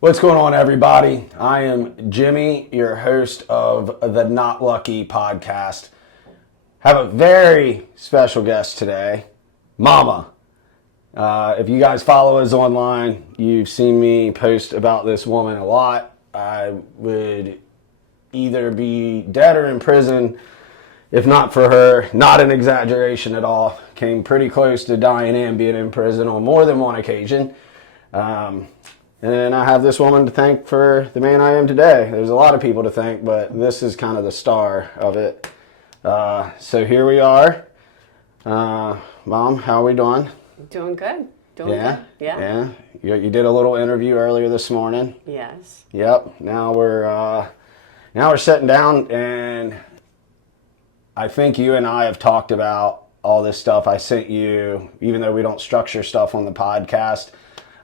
What's going on, everybody? I am Jimmy, your host of the Not Lucky podcast. Have a very special guest today, Mama. If you guys follow us online, you've seen me post about this woman a lot. I would either be dead or in prison if not for her. Not an exaggeration at all. Came pretty close to dying and being in prison on more than one occasion. And I have this woman to thank for the man I am today. There's a lot of people to thank, but this is kind of the star of it. So here we are. Mom, how are we doing? Doing good. Doing good. Yeah. You did a little interview earlier this morning. Yes. Yep. Now we're sitting down, and I think you and I have talked about all this stuff I sent you, even though we don't structure stuff on the podcast.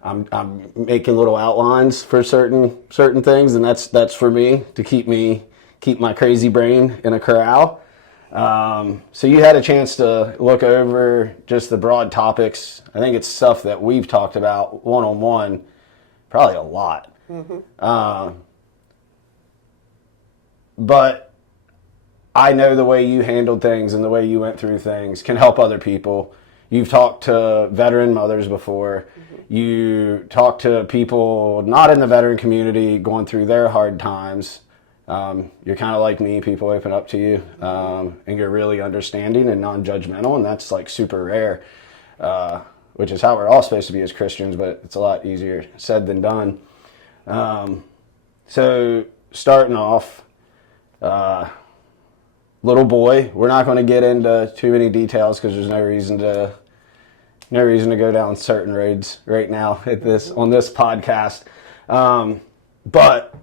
I'm making little outlines for certain things, and that's for me to keep my crazy brain in a corral. So you had a chance to look over just the broad topics. I think it's stuff that we've talked about one-on-one, probably a lot. Mm-hmm. But I know the way you handled things and the way you went through things can help other people. You've talked to veteran mothers before. Mm-hmm. You talk to people not in the veteran community going through their hard times. You're kind of like me. People open up to you, and you're really understanding and non-judgmental, and that's like super rare, which is how we're all supposed to be as Christians, but it's a lot easier said than done. So starting off, little boy, we're not going to get into too many details because there's no reason to go down certain roads right now on this podcast. But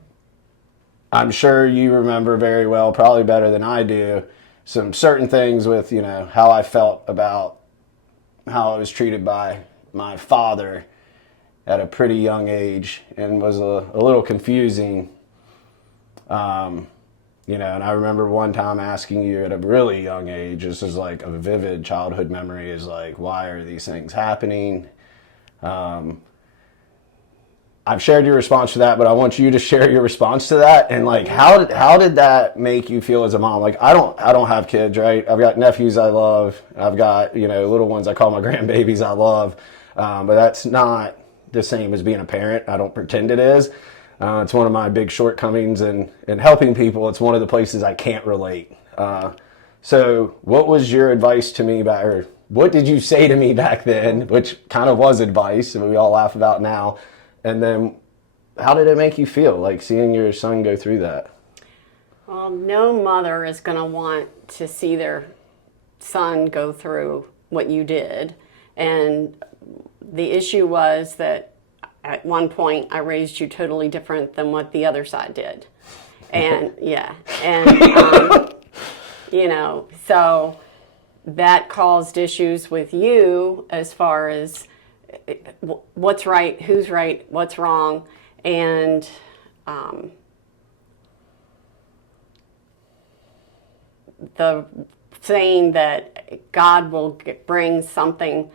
I'm sure you remember very well, probably better than I do, some certain things with, how I felt about how I was treated by my father at a pretty young age, and was a little confusing. And I remember one time asking you at a really young age, this is like a vivid childhood memory, is like, why are these things happening? I've shared your response to that, but I want you to share your response to that. And like, how did that make you feel as a mom? Like, I don't have kids, right? I've got nephews I love. I've got, little ones I call my grandbabies I love. But that's not the same as being a parent. I don't pretend it is. It's one of my big shortcomings in helping people. It's one of the places I can't relate. So what was your advice to me or what did you say to me back then, which kind of was advice and we all laugh about now? And then how did it make you feel, like seeing your son go through that? Well, no mother is going to want to see their son go through what you did. And the issue was that at one point, I raised you totally different than what the other side did. And so that caused issues with you as far as what's right, who's right, what's wrong. And the saying that God will bring something.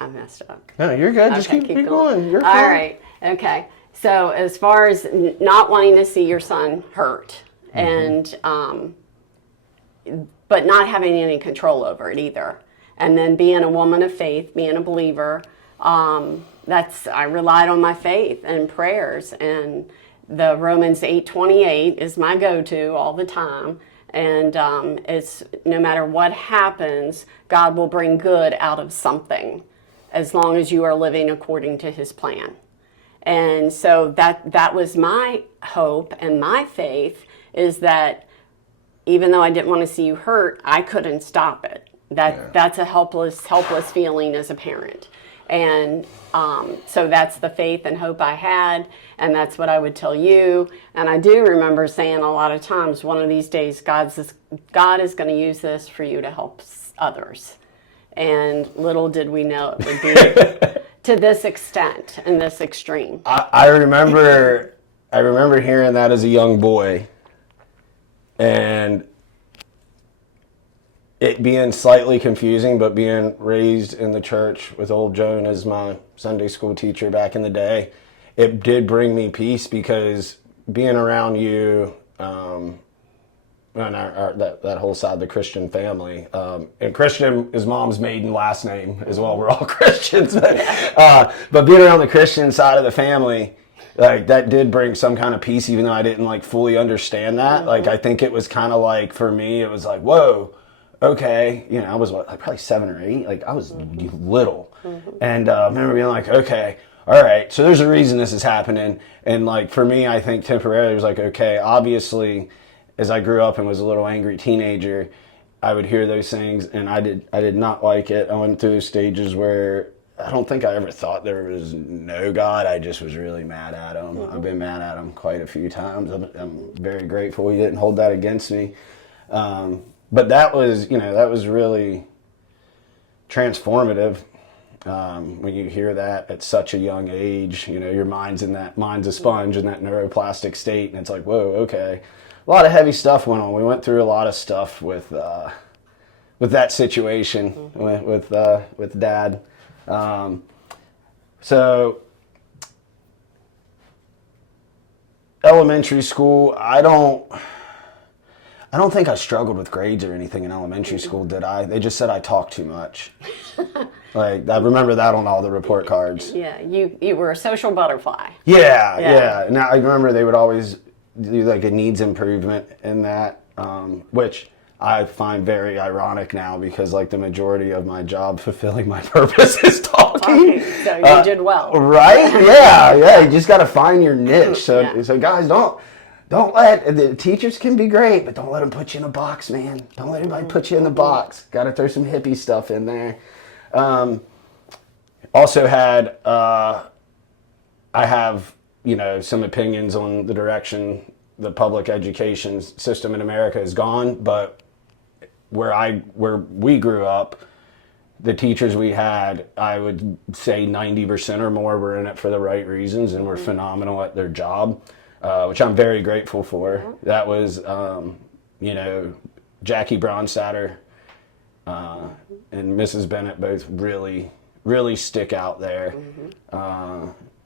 I messed up. No, you're good. Okay, just keep going. You're all fine. right. Okay. So as far as not wanting to see your son hurt, mm-hmm. and but not having any control over it either, and then being a woman of faith, being a believer, I relied on my faith and prayers, and the Romans 8:28 is my go-to all the time. And it's no matter what happens, God will bring good out of something, as long as you are living according to his plan. And so that was my hope and my faith, is that even though I didn't want to see you hurt, I couldn't stop it. That's a helpless feeling as a parent. And so that's the faith and hope I had, and that's what I would tell you. And I do remember saying a lot of times, one of these days, God is going to use this for you to help others. And little did we know it would be to this extent and this extreme. I remember hearing that as a young boy, and it being slightly confusing, but being raised in the church with old Joan as my Sunday school teacher back in the day, it did bring me peace because being around you, and that whole side of the Christian family, and Christian is mom's maiden last name as well. We're all Christians, but being around the Christian side of the family, like that did bring some kind of peace, even though I didn't like fully understand that. Like I think it was kind of like for me, it was like, whoa, okay, you know, I was like probably 7 or 8, like I was little, and I remember being like, okay. All right, so there's a reason this is happening, and like for me, I think temporarily it was like, okay, obviously, as I grew up and was a little angry teenager, I would hear those things, and I did not like it. I went through stages where I don't think I ever thought there was no God. I just was really mad at him. I've been mad at him quite a few times. I'm very grateful he didn't hold that against me. But that was, you know, that was really transformative. When you hear that at such a young age, you know, your mind's a sponge in that neuroplastic state, and it's like, whoa, okay. A lot of heavy stuff went on. We went through a lot of stuff with that situation with Dad. So elementary school, I don't think I struggled with grades or anything in elementary school, did I? They just said I talked too much. Like, I remember that on all the report cards. Yeah, you were a social butterfly. Yeah. Now, I remember they would always do, like, a needs improvement in that, which I find very ironic now because, like, the majority of my job fulfilling my purpose is talking. So you did well. Right? Yeah. You just got to find your niche. So guys, don't let, the teachers can be great, but don't let them put you in a box, man. Don't let anybody put you in the box. Got to throw some hippie stuff in there. Also had, I have, you know, some opinions on the direction the public education system in America has gone, but where we grew up, the teachers we had, I would say 90% or more were in it for the right reasons and were phenomenal at their job, which I'm very grateful for. That was, you know, Jackie Bronstatter and Mrs. Bennett both really, really stick out there.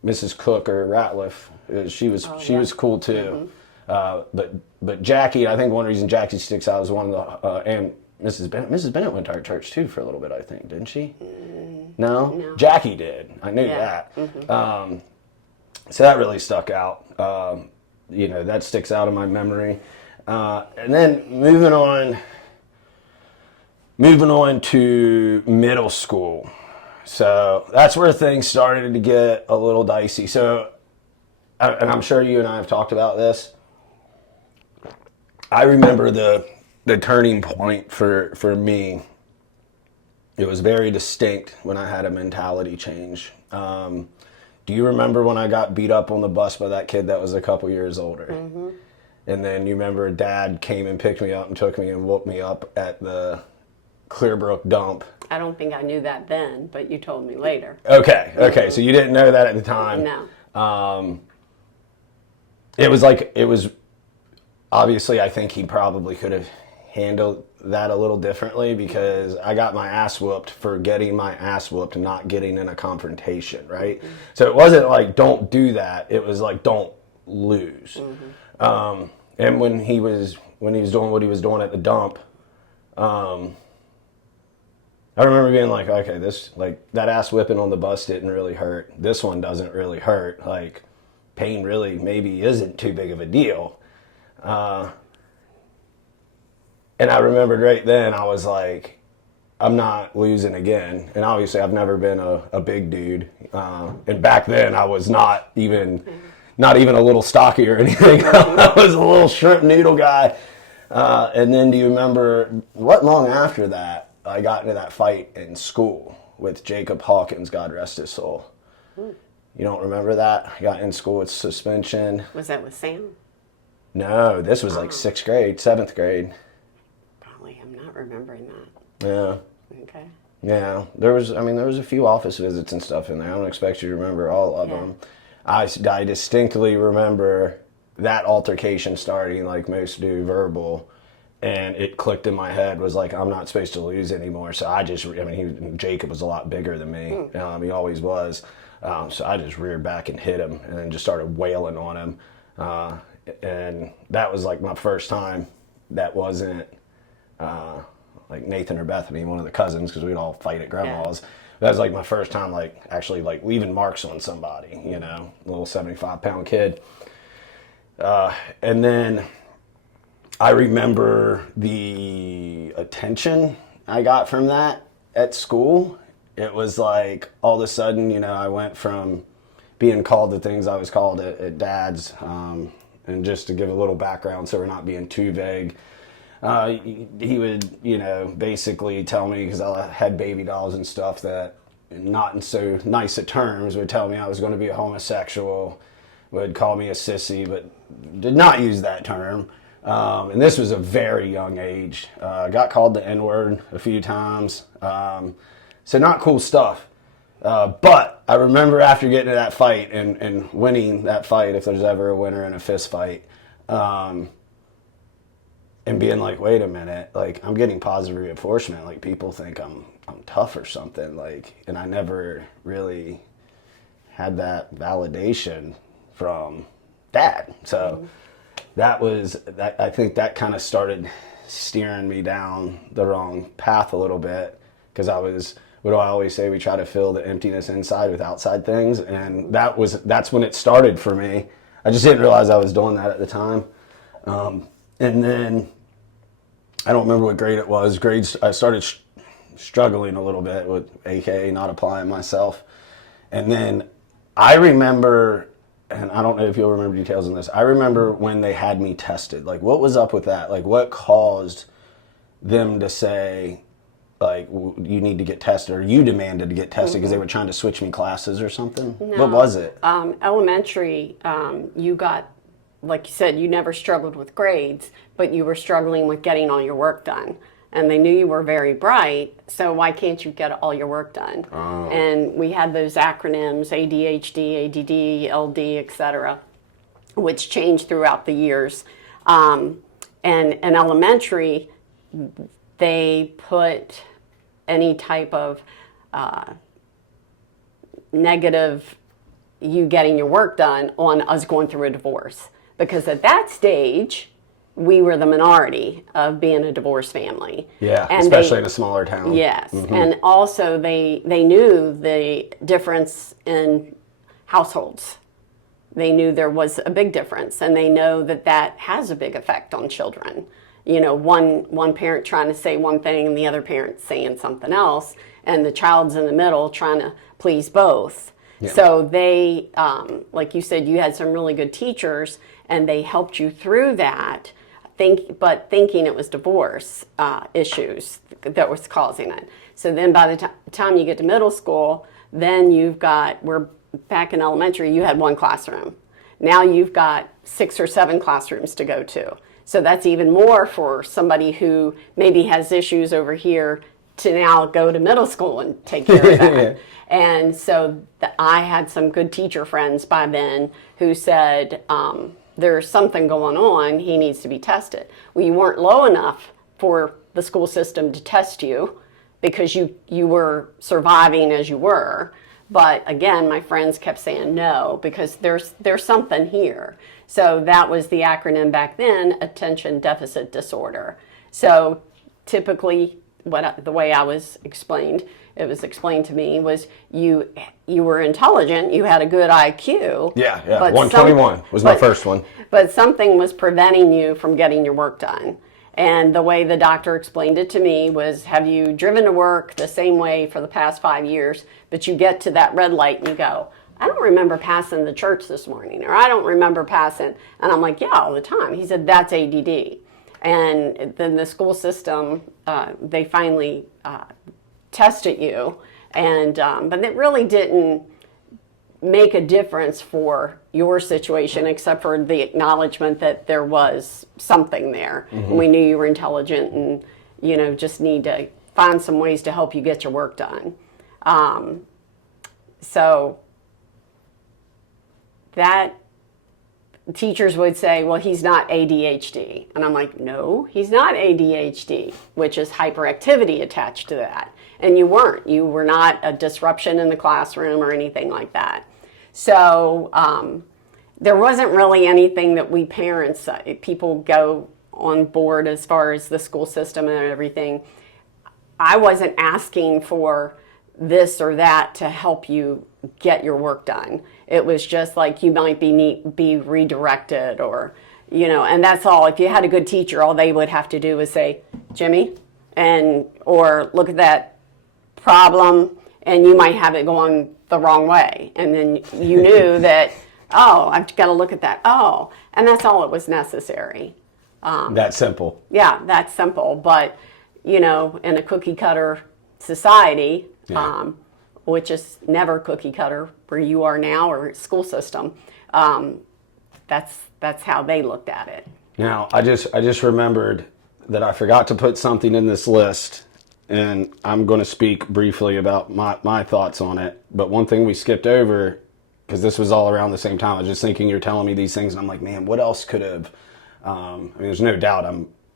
Mrs. Cook or Ratliff, she was cool too. But Jackie, I think one reason Jackie sticks out is one of the and Mrs. Bennett. Mrs. Bennett went to our church too for a little bit, I think, didn't she? No? Jackie did. I knew that. So that really stuck out. You know, that sticks out in my memory. And then moving on to middle school. So that's where things started to get a little dicey. So, and I'm sure you and I have talked about this. I remember the turning point for me. It was very distinct when I had a mentality change. Do you remember when I got beat up on the bus by that kid that was a couple years older? And then you remember Dad came and picked me up and took me and woke me up at the Clearbrook dump. I don't think I knew that then, but you told me later. Okay. So you didn't know that at the time. No. It was obviously, I think he probably could have handled that a little differently because I got my ass whooped for getting my ass whooped and not getting in a confrontation, right? So it wasn't like, don't do that. It was like, don't lose. And when he was doing what he was doing at the dump, I remember being like, okay, this, like, that ass whipping on the bus didn't really hurt. This one doesn't really hurt. Like, pain really maybe isn't too big of a deal. And I remembered right then, I was like, I'm not losing again. And obviously, I've never been a big dude. And back then, I was not even a little stocky or anything. I was a little shrimp noodle guy. And then do you remember, what long after that, I got into that fight in school with Jacob Hawkins, God rest his soul. You don't remember that? I got in school with suspension. Was that with Sam? No, this was like 6th grade, 7th grade. Probably, I'm not remembering that. Yeah. Okay. Yeah, there was a few office visits and stuff in there. I don't expect you to remember all of them. I distinctly remember that altercation starting like most do, verbal, and it clicked in my head, was like, I'm not supposed to lose anymore. So Jacob was a lot bigger than me. He always was. So I just reared back and hit him and then just started wailing on him. And that was like my first time that wasn't like Nathan or Bethany, one of the cousins, because we'd all fight at grandma's. Yeah. That was like my first time like actually like leaving marks on somebody, you know, a little 75-pound kid. And then I remember the attention I got from that at school. It was like all of a sudden, you know, I went from being called the things I was called at Dad's. And just to give a little background so we're not being too vague, he would, you know, basically tell me, because I had baby dolls and stuff that, not in so nice of terms, would tell me I was going to be a homosexual, would call me a sissy, but did not use that term. And this was a very young age. Got called the N-word a few times. So not cool stuff. But I remember after getting to that fight and winning that fight, if there's ever a winner in a fist fight, and being like, wait a minute, like I'm getting positive reinforcement. Like people think I'm tough or something. Like, and I never really had that validation from Dad. So that was that. I think that kind of started steering me down the wrong path a little bit, because I was, what do I always say? We try to fill the emptiness inside with outside things, and that's when it started for me. I just didn't realize I was doing that at the time. And then I don't remember what grade it was. Grades, I started struggling a little bit with AKA not applying myself. And then I remember, and I don't know if you'll remember details on this, I remember when they had me tested. Like, what was up with that? Like, what caused them to say, like, you need to get tested, or you demanded to get tested because they were trying to switch me classes or something? No. What was it? Elementary, you got, like you said, you never struggled with grades, but you were struggling with getting all your work done. And they knew you were very bright, so why can't you get all your work done? Oh. And we had those acronyms, ADHD, ADD, LD, etc., which changed throughout the years. And in elementary, they put any type of negative you getting your work done on us going through a divorce. Because at that stage, we were the minority of being a divorced family. Yeah, and especially in a smaller town. Yes, and also they knew the difference in households. They knew there was a big difference, and they know that that has a big effect on children. You know, one parent trying to say one thing and the other parent saying something else, and the child's in the middle trying to please both. Yeah. So they, like you said, you had some really good teachers, and they helped you through that, thinking it was divorce issues that was causing it. So then by the time you get to middle school, then we're back in elementary, you had one classroom. Now you've got 6 or 7 classrooms to go to. So that's even more for somebody who maybe has issues over here to now go to middle school and take care of that. Yeah. And so I had some good teacher friends by then who said, there's something going on, he needs to be tested. Well, you weren't low enough for the school system to test you because you were surviving as you were. But again, my friends kept saying no, because there's something here. So that was the acronym back then, attention deficit disorder. So typically, the way I was explained, it was explained to me, was you were intelligent, you had a good IQ. Yeah, 121 was my first one. But something was preventing you from getting your work done. And the way the doctor explained it to me was, have you driven to work the same way for the past 5 years, but you get to that red light and you go, I don't remember passing the church this morning, or I don't remember passing. And I'm like, yeah, all the time. He said, that's ADD. And then the school system, they finally tested you, and but it really didn't make a difference for your situation, except for the acknowledgement that there was something there. Mm-hmm. We knew you were intelligent, and just need to find some ways to help you get your work done. So that teachers would say, well, he's not ADHD. And I'm like, no, he's not ADHD, which is hyperactivity attached to that. And you weren't. You were not a disruption in the classroom or anything like that. So there wasn't really anything that we parents, people go on board as far as the school system and everything. I wasn't asking for this or that to help you get your work done. It was just like you might be redirected, or, and that's all. If you had a good teacher, all they would have to do was say, Jimmy, or look at that problem, and you might have it going the wrong way. And then you knew that, oh, I've got to look at that. Oh, and that's all it was necessary. That simple. Yeah, that's simple. But, in a cookie cutter society, Yeah. Which is never cookie cutter where you are now or school system, that's how they looked at it. Now, I just remembered that I forgot to put something in this list, and I'm going to speak briefly about my thoughts on it. But one thing we skipped over, because this was all around the same time, I was just thinking you're telling me these things, and I'm like, man, what else could have? There's no doubt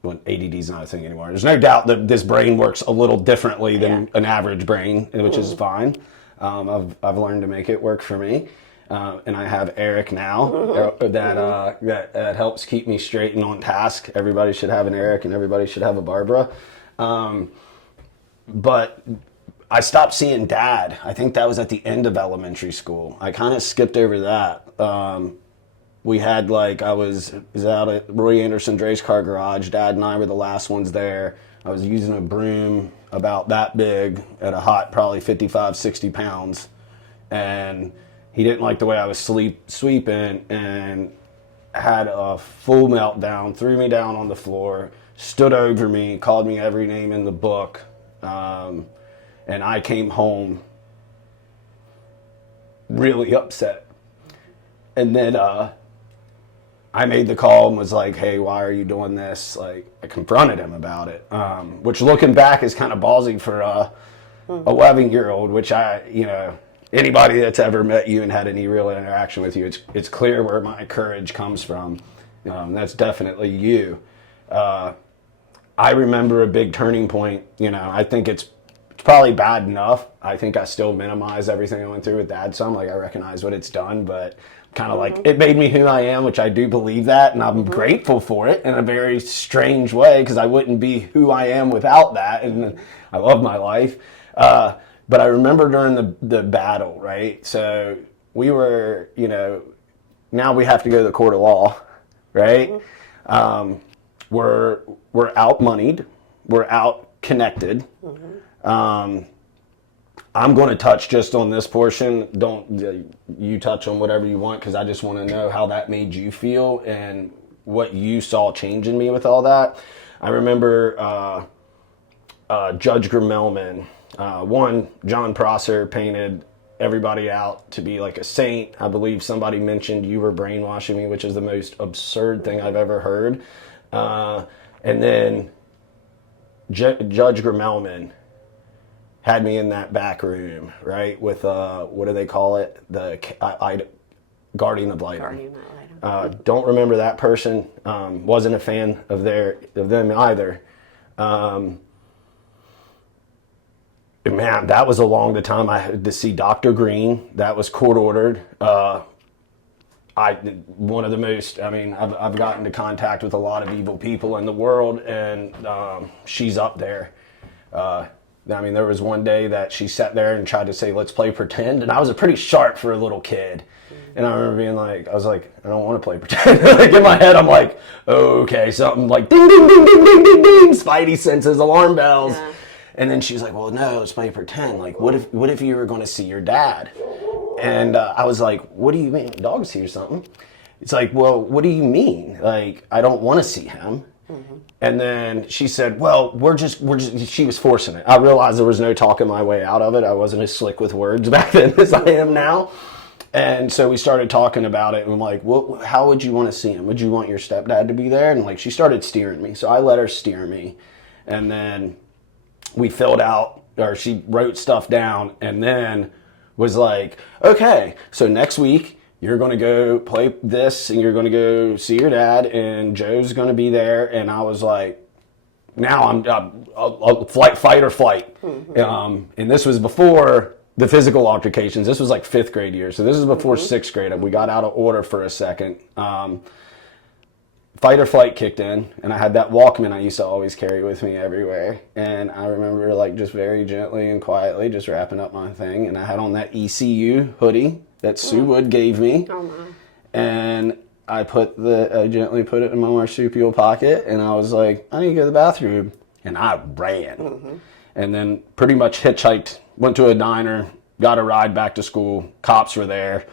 ADD is not a thing anymore. There's no doubt that this brain works a little differently than an average brain, which is fine. I've learned to make it work for me. And I have Eric now that helps keep me straight and on task. Everybody should have an Eric and everybody should have a Barbara. But I stopped seeing Dad. I think that was at the end of elementary school. I kind of skipped over that. We had I was out at Roy Anderson's race car garage. Dad and I were the last ones there. I was using a broom about that big at a hot probably 55, 60 pounds. And he didn't like the way I was sweeping and had a full meltdown, threw me down on the floor, stood over me, called me every name in the book. And I came home really upset. And then I made the call and was like, hey, why are you doing this? I confronted him about it, which looking back is kind of ballsy for a 11-year-old, which anybody that's ever met you and had any real interaction with you, it's clear where my courage comes from. That's definitely you. I remember a big turning point. I think it's probably bad enough. I think I still minimize everything I went through with Dad some. I recognize what it's done, but kind of it made me who I am, which I do believe that, and I'm grateful for it in a very strange way, because I wouldn't be who I am without that, and I love my life. But I remember during the battle, right? So we were, now we have to go to the court of law, right? We're out-moneyed, we're out-connected. I'm going to touch just on this portion. Don't you touch on whatever you want, because I just want to know how that made you feel and what you saw change in me with all that. I remember Judge Grimelman. John Prosser painted everybody out to be like a saint. I believe somebody mentioned you were brainwashing me, which is the most absurd thing I've ever heard. And then Judge Grimelman had me in that back room, right, with what do they call it? The guardian ad litem. Don't remember that person. Wasn't a fan of them either. Man, that was along the time I had to see Dr. Green. That was court ordered. One of the most, I've gotten into contact with a lot of evil people in the world, and she's up there. There was one day that she sat there and tried to say, let's play pretend. And I was pretty sharp for a little kid. And I remember being I don't want to play pretend. In my head, I'm like, okay, something like ding, ding, ding, ding, ding, ding, ding, spidey senses, alarm bells. Yeah. And then she's like, well, no, let's play pretend. What if you were going to see your dad? And I was like, what do you mean? Dog's here or something. It's like, well, what do you mean? I don't want to see him. Mm-hmm. And then she said, well, we're just, she was forcing it. I realized there was no talking my way out of it. I wasn't as slick with words back then as I am now. And so we started talking about it, and I'm like, well, how would you want to see him? Would you want your stepdad to be there? And she started steering me. So I let her steer me. And then we she wrote stuff down, and then was like, okay, so next week you're going to go play this and you're going to go see your dad and Joe's going to be there. And I was like, now I'm fight or flight. And this was before the physical altercations. This was like 5th grade year. So this is before 6th grade. We got out of order for a second. Fight or flight kicked in, and I had that Walkman I used to always carry with me everywhere. And I remember like just very gently and quietly just wrapping up my thing. And I had on that ECU hoodie that Sue Wood gave me. Oh my. And I gently put it in my marsupial pocket, and I was like, I need to go to the bathroom. And I ran. And then pretty much hitchhiked, went to a diner, got a ride back to school. Cops were there.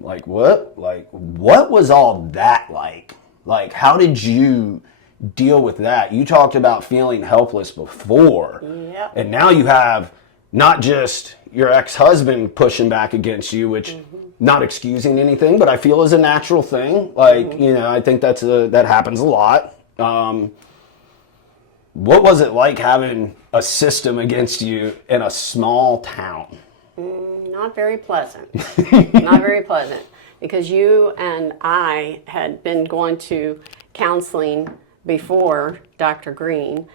Like, what? Like, what was all that like? Like, how did you deal with that? You talked about feeling helpless before. Yep. And now you have not just your ex-husband pushing back against you, which not excusing anything, but I feel is a natural thing. Like, you know, I think that happens a lot. What was it like having a system against you in a small town? Not very pleasant. Not very pleasant. Because you and I had been going to counseling before Dr. Green,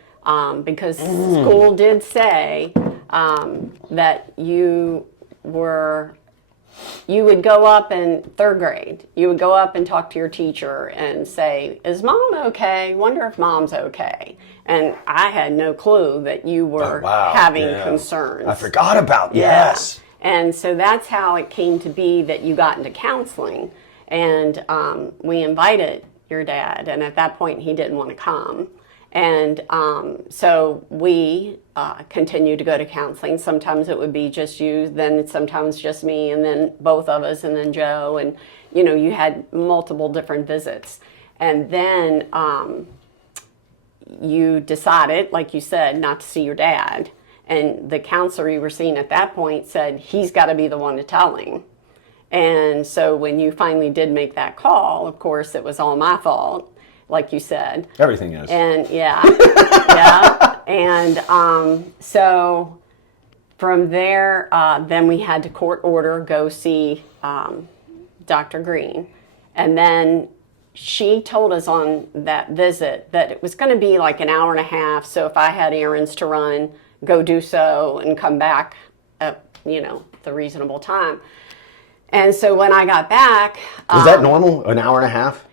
because school did say that you would go up in 3rd grade. You would go up and talk to your teacher and say, "Is mom okay? Wonder if mom's okay." And I had no clue that you were having concerns. I forgot about yes. And so that's how it came to be that you got into counseling. And we invited your dad, and at that point he didn't want to come. And so we continued to go to counseling. Sometimes it would be just you, then sometimes just me, and then both of us, and then Joe. And, you know, you had multiple different visits. And then you decided, like you said, not to see your dad. And the counselor you were seeing at that point said, he's got to be the one to tell him. And so when you finally did make that call, of course, it was all my fault, like you said. Everything is. And yeah. And so from there, then we had to court order, go see Dr. Green. And then she told us on that visit that it was going to be like an hour and a half. So if I had errands to run, go do so and come back at, you know, the reasonable time. And so when I got back... Was that normal? An hour and a half?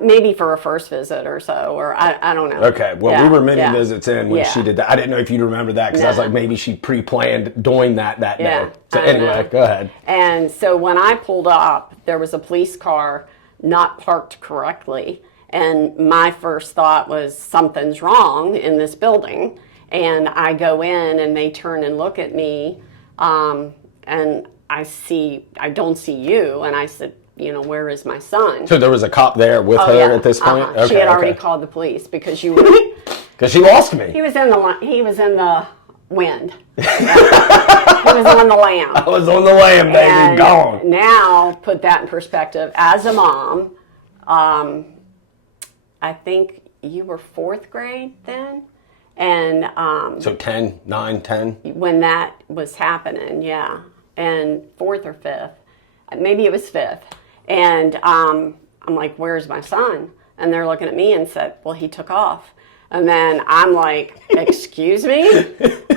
Maybe for a first visit or so, or I don't know. Okay, well, we were many visits in when she did that. I didn't know if you remember that, because I was like, maybe she pre-planned doing that day. So anyway, go ahead. And so when I pulled up, there was a police car not parked correctly. And my first thought was, something's wrong in this building. And I go in and they turn and look at me, and I don't see you. And I said, you know, where is my son? So there was a cop there with her at this point? Okay, she had already called the police because you were... Because she lost me. He was in the wind. He was on the lam. I was on the lam, baby, and gone. Now, put that in perspective. As a mom, I think you were 4th grade then? And so 9, 10? When that was happening, yeah. And 4th or 5th. Maybe it was 5th. And I'm like, where's my son? And they're looking at me and said, well, he took off. And then I'm like, excuse me?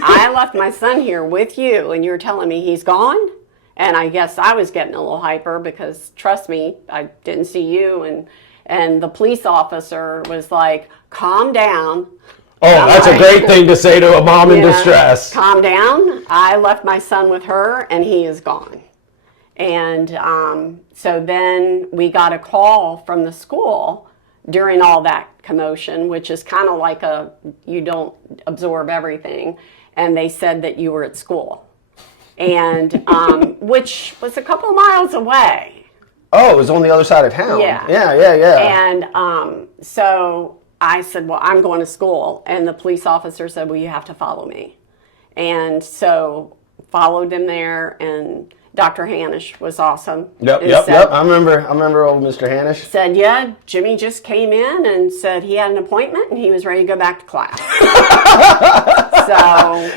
I left my son here with you, and you're telling me he's gone? And I guess I was getting a little hyper because, trust me, I didn't see you. And the police officer was like, calm down. Oh, that's a great thing to say to a mom in distress. Calm down. I left my son with her, and he is gone. And so then we got a call from the school during all that commotion, which is kind of like you don't absorb everything. And they said that you were at school, and which was a couple of miles away. Oh, it was on the other side of town. Yeah. And so I said, well, I'm going to school. And the police officer said, well, you have to follow me. And so followed him there, and Dr. Hanisch was awesome. Yep. I remember old Mr. Hanisch. Said, yeah, Jimmy just came in and said he had an appointment and he was ready to go back to class. So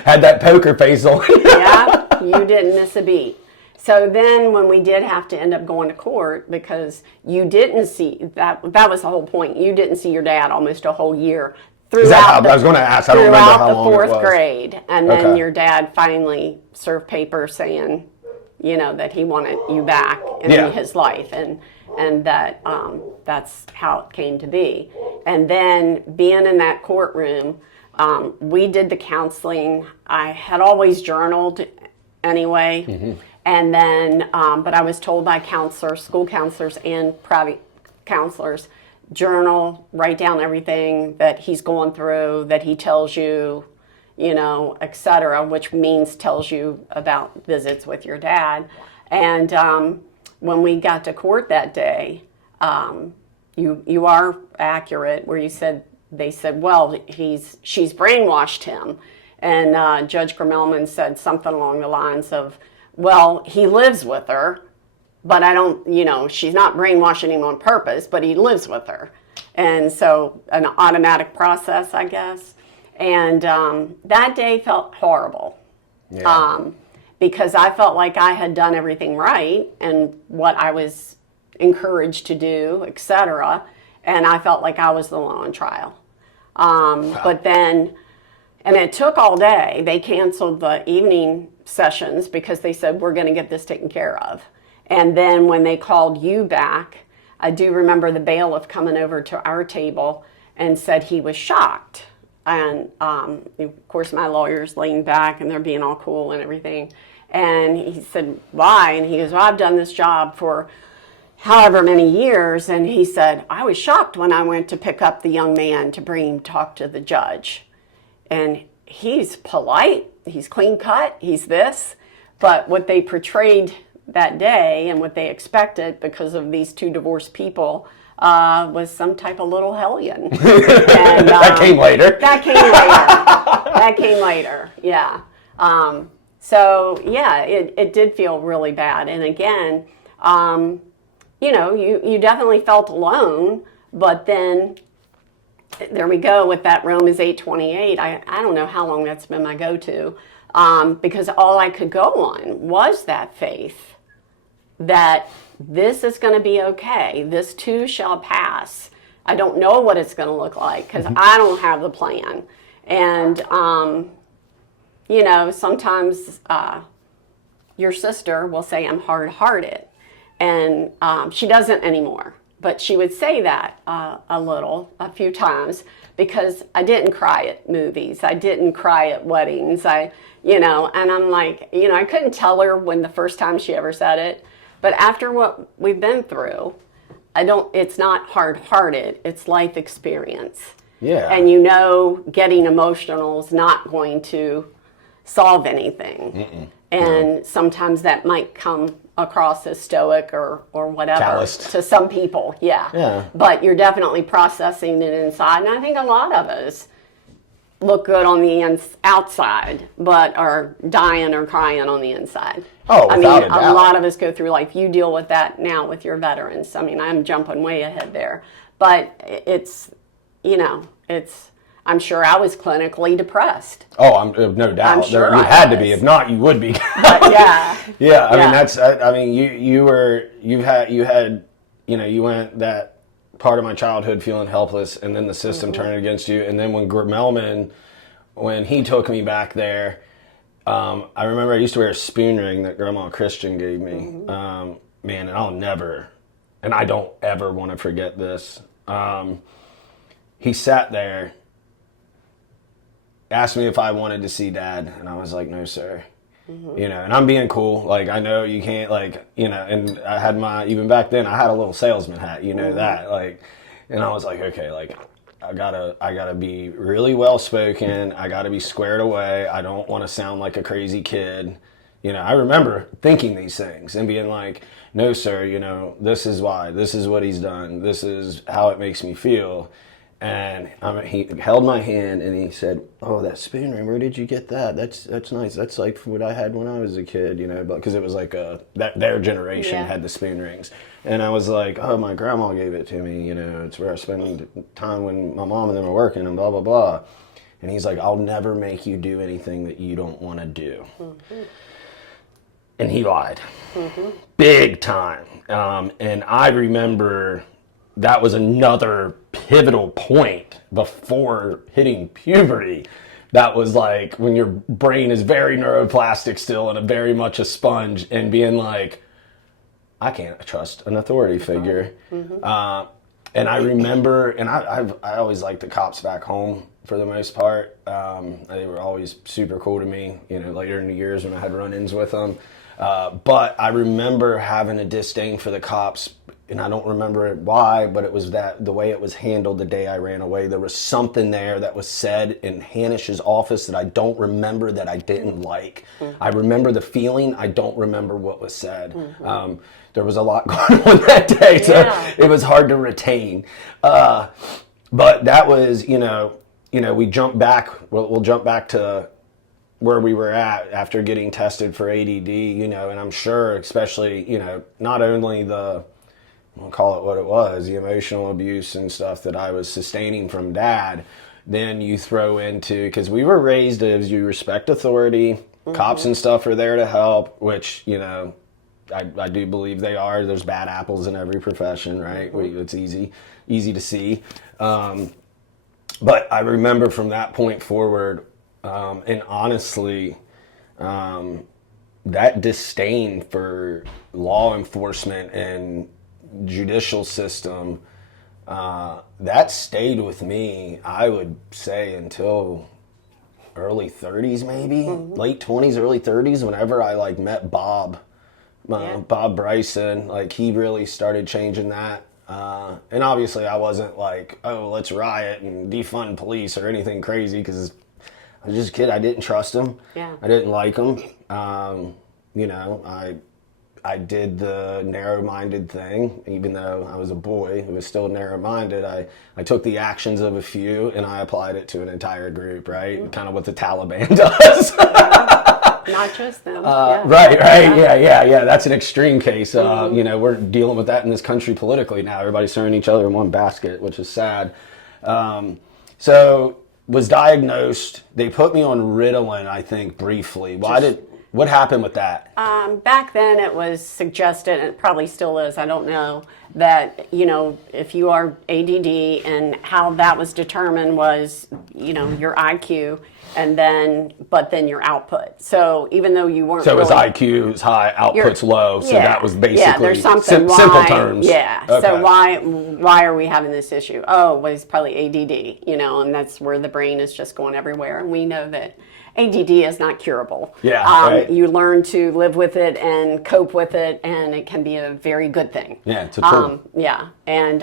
had that poker face on. yeah, you didn't miss a beat. So then when we did have to end up going to court, because you didn't see, that was the whole point. You didn't see your dad almost a whole year. Is that how, I was going to ask, I don't remember how long it was. Throughout the 4th grade. And then your dad finally served papers saying, you know, that he wanted you back in his life. And that that's how it came to be. And then being in that courtroom, we did the counseling. I had always journaled anyway. Mm-hmm. And then, but I was told by counselors, school counselors and private counselors, journal, write down everything that he's going through, that he tells you, you know, et cetera, which means tells you about visits with your dad. And when we got to court that day, you are accurate where you said, they said, well, she's brainwashed him. And Judge Grimmelman said something along the lines of, well, he lives with her, but I don't, you know, she's not brainwashing him on purpose, but he lives with her. And so an automatic process, I guess. And that day felt horrible because I felt like I had done everything right and what I was encouraged to do, etc. And I felt like I was the one on trial. But then, and it took all day. They canceled the evening sessions because they said, we're going to get this taken care of. And then when they called you back, I do remember the bailiff coming over to our table and said he was shocked. And of course, my lawyer's laying back and they're being all cool and everything. And he said, why? And he goes, well, I've done this job for however many years. And he said, I was shocked when I went to pick up the young man to bring him to talk to the judge. And he's polite, he's clean cut, he's this. But what they portrayed that day and what they expected because of these two divorced people was some type of little hellion. And, that came later. That came later, yeah. So, yeah, it did feel really bad. And again, you know, you definitely felt alone, but then there we go with that Romans 8:28. I don't know how long that's been my go-to because all I could go on was that faith that this is going to be okay. This too shall pass. I don't know what it's going to look like because I don't have the plan. And, you know, sometimes your sister will say I'm hard-hearted. And she doesn't anymore. But she would say that a few times because I didn't cry at movies. I didn't cry at weddings. You know, and I'm like, you know, I couldn't tell her when the first time she ever said it. But after what we've been through, it's not hard-hearted, it's life experience. Yeah. And you know, getting emotional is not going to solve anything. And sometimes that might come across as stoic or whatever. Calloused. To some people, yeah. But you're definitely processing it inside. And I think a lot of us look good on the outside, but are dying or crying on the inside. Oh, I without mean, a doubt. a lot of us go through life. You deal with that now with your veterans. I mean, I'm jumping way ahead there. But it's, you know, I'm sure I was clinically depressed. Oh, I'm no doubt. I'm sure you I had to was. be. If not, you would be. But yeah. Yeah, I mean that's. I mean, you had, you know, you went that part of my childhood feeling helpless, and then the system turned against you, and then when Grimmelman, when he took me back there, I remember I used to wear a spoon ring that Grandma Christian gave me. Man, and I'll never, and I don't ever want to forget this. He sat there, asked me if I wanted to see Dad, and I was like, no, sir. You know, and I'm being cool. Like, I know you can't, like, you know, and I had even back then, I had a little salesman hat, you know that, like, and I was like, okay, like, I gotta be really well spoken. I gotta be squared away. I don't want to sound like a crazy kid. You know, I remember thinking these things and being like, no, sir, you know, this is why. This is what he's done. This is how it makes me feel. And he held my hand and he said, oh, that spoon ring, where did you get that? That's nice. That's like what I had when I was a kid, you know, because it was like their generation had the spoon rings. And I was like, oh, my grandma gave it to me, you know, it's where I spend time when my mom and them are working and blah, blah, blah. And he's like, I'll never make you do anything that you don't want to do. and he lied. Big time. And I remember that was another pivotal point before hitting puberty. That was like when your brain is very neuroplastic still and very much a sponge, and being like, I can't trust an authority figure. And I remember, and I always liked the cops back home for the most part. They were always super cool to me, later in the years when I had run-ins with them. But I remember having a disdain for the cops, and I don't remember why, but it was that the way it was handled the day I ran away. There was something there that was said in Hanish's office that I don't remember that I didn't like. I remember the feeling. I don't remember what was said. There was a lot going on that day, so it was hard to retain. But that was, we jump back. We'll jump back to where we were at after getting tested for ADD, and I'm sure, especially, not only we'll call it what it was, the emotional abuse and stuff that I was sustaining from dad, then you throw into, because we were raised as you respect authority, cops and stuff are there to help, which, I do believe they are. There's bad apples in every profession, right? It's easy to see. But I remember from that point forward, and honestly, that disdain for law enforcement and judicial system, that stayed with me, I would say, until early 30s maybe, late 20s, early 30s, whenever I met Bob. Bob Bryson, he really started changing that. And obviously I wasn't like, oh, let's riot and defund police or anything crazy, because I was just a kid. I didn't trust him. Yeah. I didn't like him. I did the narrow-minded thing. Even though I was a boy who was still narrow-minded, I took the actions of a few and I applied it to an entire group, right? Kind of what the Taliban does. Not just them. Right. Yeah. That's an extreme case. We're dealing with that in this country politically now. Everybody's throwing each other in one basket, which is sad. So was diagnosed. They put me on Ritalin, I think, briefly. What happened with that? Back then it was suggested, and it probably still is, I don't know, that, if you are ADD, and how that was determined was, your IQ, but then your output. So even though you weren't it was IQ is high, output's low, so that was basically there's something simple terms. Yeah, okay. So why are we having this issue? Oh, well, it's probably ADD, and that's where the brain is just going everywhere. And we know that ADD is not curable. Yeah, right. You learn to live with it and cope with it, and it can be a very good thing. Yeah, it's a tool. And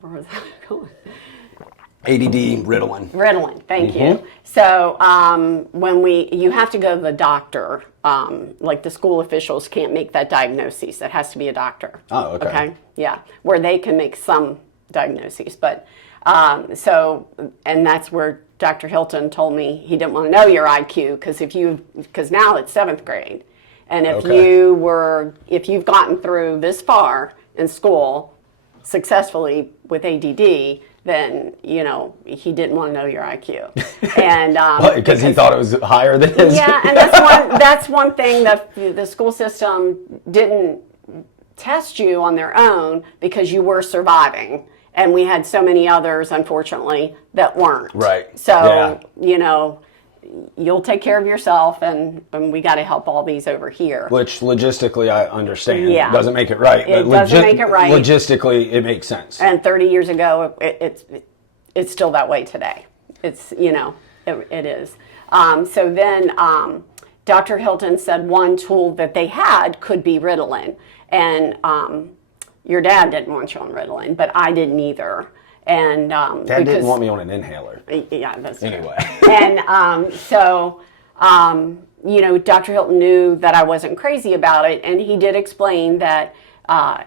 where was that going? ADD, Ritalin. Ritalin, thank you. So you have to go to the doctor. Like the school officials can't make that diagnosis. It has to be a doctor. Oh, okay. Okay, yeah, where they can make some diagnoses, but. And that's where Dr. Hilton told me he didn't want to know your IQ, because now it's 7th grade. And if you've gotten through this far in school successfully with ADD, then, he didn't want to know your IQ. And because he thought it was higher than his. Yeah, and that's one thing that the school system didn't test you on their own, because you were surviving. And we had so many others, unfortunately, that weren't. Right. So, you'll take care of yourself, and we got to help all these over here. Which logistically I understand. Yeah. Doesn't make it right. It doesn't make it right. Logistically, it makes sense. And 30 years ago, it's still that way today. It's, it is. So then Dr. Hilton said one tool that they had could be Ritalin. And your dad didn't want you on Ritalin, but I didn't either. And Dad didn't want me on an inhaler. Yeah, that's anyway. True. And Dr. Hilton knew that I wasn't crazy about it, and he did explain that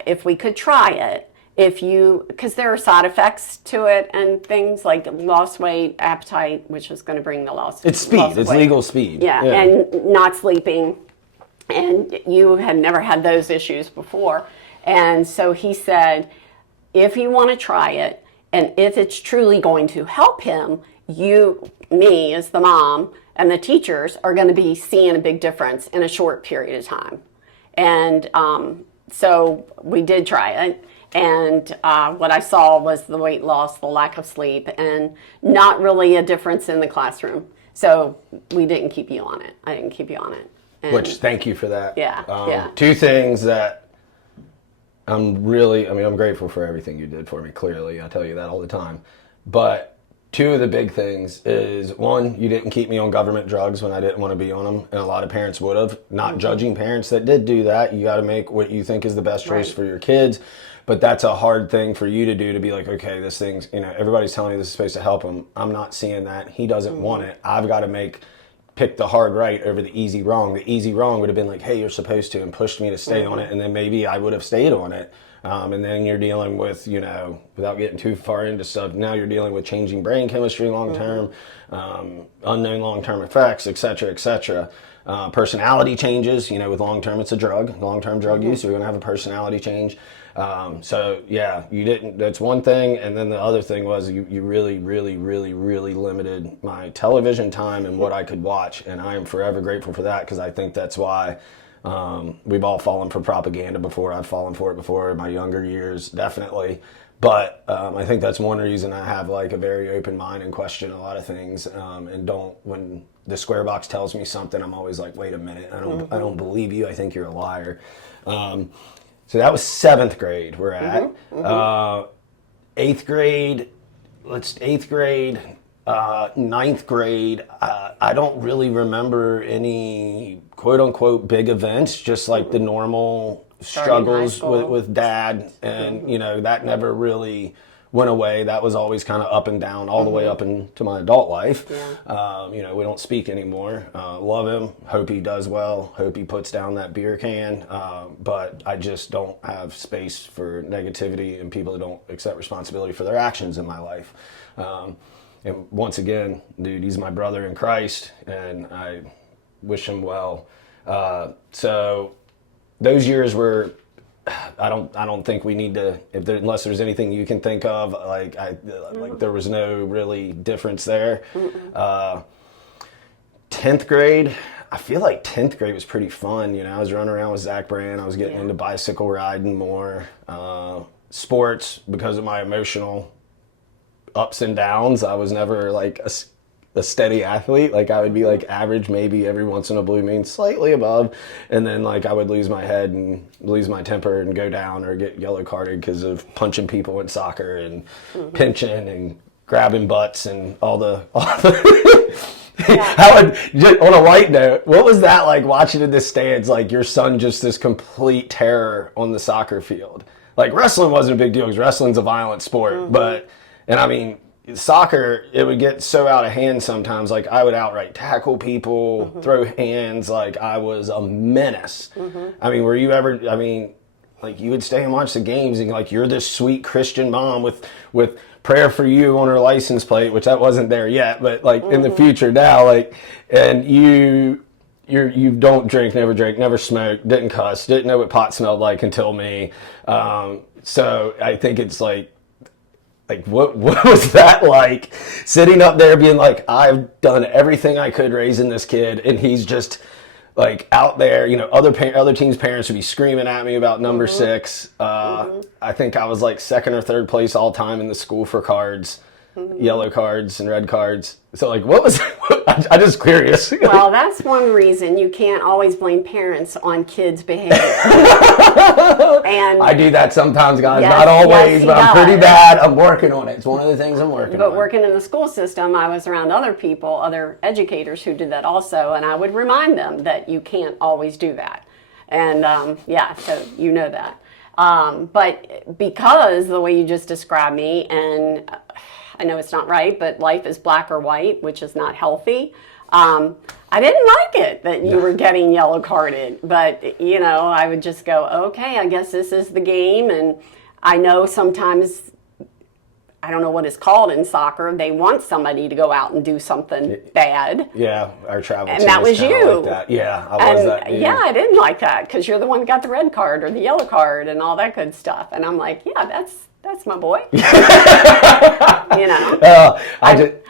if we could try it, because there are side effects to it and things like lost weight, appetite, which is going to bring the loss. It's speed. It's legal speed. Yeah, and not sleeping, and you had never had those issues before. And so he said, if you want to try it, and if it's truly going to help him, me as the mom and the teachers are going to be seeing a big difference in a short period of time. And so we did try it. And what I saw was the weight loss, the lack of sleep, and not really a difference in the classroom. So we didn't keep you on it. I didn't keep you on it. And Which, thank you for that. Yeah. Two things that I'm grateful for everything you did for me, clearly. I tell you that all the time. But two of the big things is, one, you didn't keep me on government drugs when I didn't want to be on them. And a lot of parents would have. Not judging parents that did do that. You got to make what you think is the best choice for your kids. But that's a hard thing for you to do, to be like, okay, this thing's, everybody's telling you this is supposed to help him. I'm not seeing that. He doesn't want it. I've got to pick the hard right over the easy wrong. The easy wrong would have been like, hey, you're supposed to, and pushed me to stay on it. And then maybe I would have stayed on it. And then you're dealing with, without getting too far into stuff, now you're dealing with changing brain chemistry long-term, unknown long-term effects, et cetera, et cetera. Personality changes, with long-term, it's a drug, long-term drug use, so you're going to have a personality change. So yeah, you didn't, that's one thing. And then the other thing was you really, really, really, really limited my television time and what I could watch. And I am forever grateful for that, because I think that's why we've all fallen for propaganda before. I've fallen for it before in my younger years, definitely. But I think that's one reason I have like a very open mind and question a lot of things, and when the square box tells me something, I'm always like, wait a minute, I don't believe you. I think you're a liar. So that was 7th grade we're at. 8th grade, 9th grade, I don't really remember any quote unquote big events, just like the normal struggles with dad. And, that never really went away. That was always kind of up and down all the way up into my adult life. Yeah. We don't speak anymore. Love him. Hope he does well. Hope he puts down that beer can. But I just don't have space for negativity and people that don't accept responsibility for their actions in my life. And once again, dude, he's my brother in Christ, and I wish him well. So those years were, I don't think we need to, unless there's anything you can think of, like there was no really difference there. 10th grade, I feel like 10th grade was pretty fun. I was running around with Zach Brand. I was getting into bicycle riding more. Sports, because of my emotional ups and downs, I was never like a steady athlete. Like I would be like average, maybe every once in a blue moon, slightly above, and then like I would lose my head and lose my temper and go down or get yellow carded because of punching people in soccer and pinching and grabbing butts and all the Howard, on a light note, what was that like watching in the stands, like your son just this complete terror on the soccer field? Like wrestling wasn't a big deal because wrestling's a violent sport, but, and I mean, soccer, it would get so out of hand sometimes. Like I would outright tackle people, throw hands. Like I was a menace. I mean, were you ever? I mean, like you would stay and watch the games, and like you're this sweet Christian mom with prayer for you on her license plate, which that wasn't there yet, but like in the future now, like, and you don't drink, never smoked, didn't cuss, didn't know what pot smelled like until me. So I think it's like what was that like, sitting up there being like, I've done everything I could raising this kid, and he's just like out there, other teams' parents would be screaming at me about number 6. I think I was like 2nd or 3rd place all time in the school for cards, yellow cards and red cards. So like, what was I'm just curious. Well, that's one reason you can't always blame parents on kids' behavior. And I do that sometimes, guys. Not always, but I'm pretty bad. I'm working on it. It's one of the things I'm working on. But working in the school system, I was around other people, other educators who did that also, and I would remind them that you can't always do that. And so you know that. But because the way you just described me, and I know it's not right, but life is black or white, which is not healthy. I didn't like it that you were getting yellow carded, but I would just go, okay, I guess this is the game. And I know sometimes, I don't know what it's called in soccer, they want somebody to go out and do something bad. Yeah, our travel team. And that was you. Like that. Yeah, I was that dude. Yeah, I didn't like that because you're the one that got the red card or the yellow card and all that good stuff. And I'm like, yeah, that's my boy.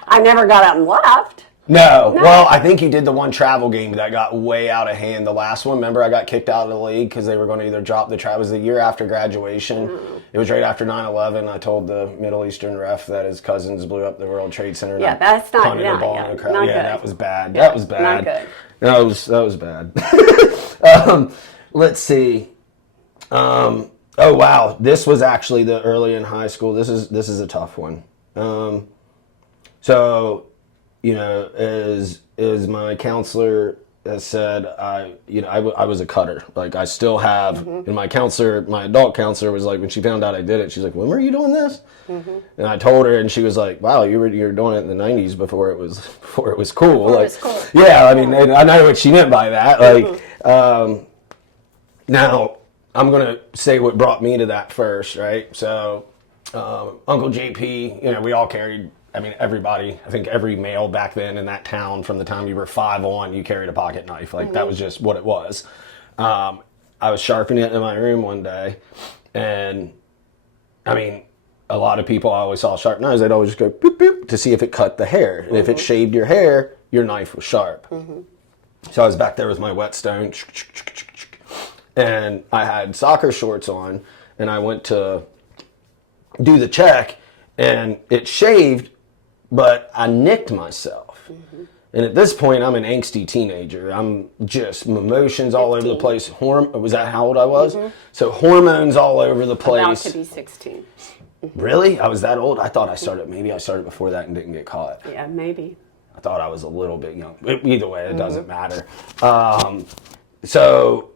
I never got up and left. No. Well, I think you did the one travel game that got way out of hand. The last one, remember, I got kicked out of the league because they were going to either drop the travel. It was the year after graduation. It was right after 9/11. I told the Middle Eastern ref that his cousins blew up the World Trade Center. Yeah, that's not punted a ball in the crowd. not Yeah, good. that was bad. Yeah, That was bad. not good. That was bad. Let's see. Oh wow, this was actually the early in high school. This is a tough one. So, as my counselor has said, I was a cutter. Like I still have, and my adult counselor was like, when she found out I did it, she's like, when were you doing this? And I told her, and she was like, wow, you were doing it in the 90s before it was cool. Before like, it was cool. yeah, I mean, I know what she meant by that. Like, now I'm gonna say what brought me to that first, right? So, Uncle JP, we all carried. I mean, everybody, I think every male back then in that town, from the time you were 5 on, you carried a pocket knife. Like, that was just what it was. I was sharpening it in my room one day, and, I mean, a lot of people I always saw sharp knives, they'd always just go boop, boop, to see if it cut the hair. And if it shaved your hair, your knife was sharp. So I was back there with my whetstone, and I had soccer shorts on, and I went to do the check, and it shaved, but I nicked myself. And at this point, I'm an angsty teenager. I'm just emotions all over the place. Was that how old I was? So hormones all over the place. About to be 16. Really? I was that old? I thought I started before that and didn't get caught. Yeah, maybe. I thought I was a little bit young. Either way, it doesn't matter. So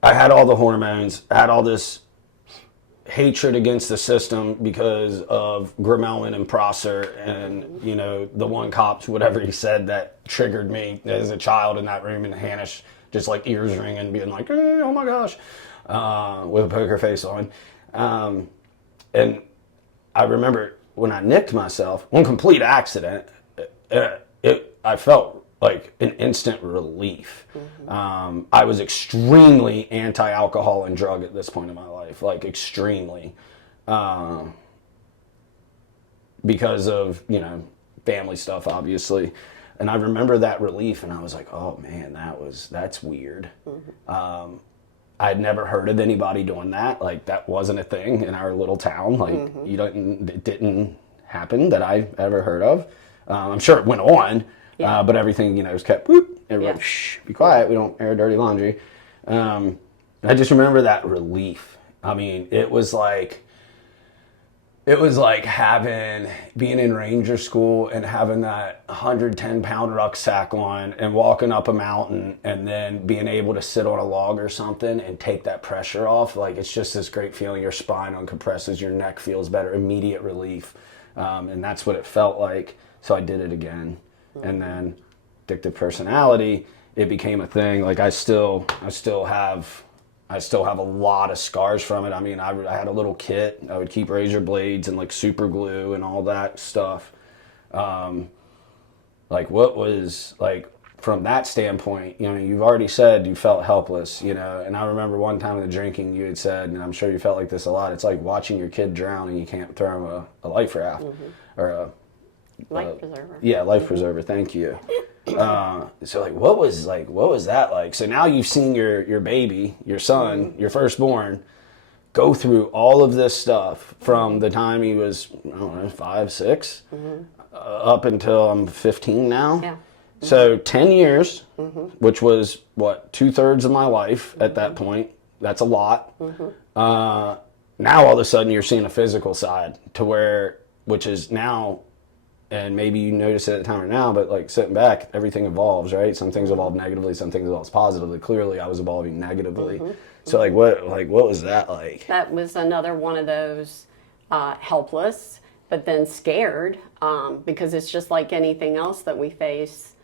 I had all the hormones. I had all this hatred against the system because of Grommelman and Prosser and, the one cop, whatever he said that triggered me as a child in that room, and Hanish just like ears ringing, being like, oh my gosh, with a poker face on. And I remember when I nicked myself, one complete accident, I felt like an instant relief. I was extremely anti-alcohol and drug at this point in my life, like extremely, because of, family stuff, obviously. And I remember that relief, and I was like, oh man, that's weird. I'd never heard of anybody doing that. Like, that wasn't a thing in our little town. Like, it didn't happen that I ever heard of. I'm sure it went on. Yeah. But everything, was kept, whoop, everyone, shh, be quiet, we don't air dirty laundry. I just remember that relief. I mean, it was like being in Ranger School and having that 110-pound rucksack on and walking up a mountain and then being able to sit on a log or something and take that pressure off. Like, it's just this great feeling. Your spine uncompresses, your neck feels better, immediate relief. And that's what it felt like. So I did it again. And then addictive personality, it became a thing. Like, I still have a lot of scars from it. I mean, I had a little kit. I would keep razor blades and like super glue and all that stuff. Like, what was like from that standpoint, you've already said you felt helpless, and I remember one time in the drinking you had said, and I'm sure you felt like this a lot, it's like watching your kid drown and you can't throw him a life raft or a Life preserver. Yeah, life preserver. Thank you. So like, what was that like? So now you've seen your baby, your son, your firstborn, go through all of this stuff from the time he was, I don't know, 5, 6, up until I'm 15 now. Yeah. So 10 years, which was what, 2/3 of my life at that point. That's a lot. Now all of a sudden you're seeing a physical side which is now. And maybe you notice it at the time or now, but like sitting back, everything evolves, right? Some things evolve negatively, some things evolve positively. Clearly, I was evolving negatively. So what was that like? That was another one of those helpless, but then scared, because it's just like anything else that we face.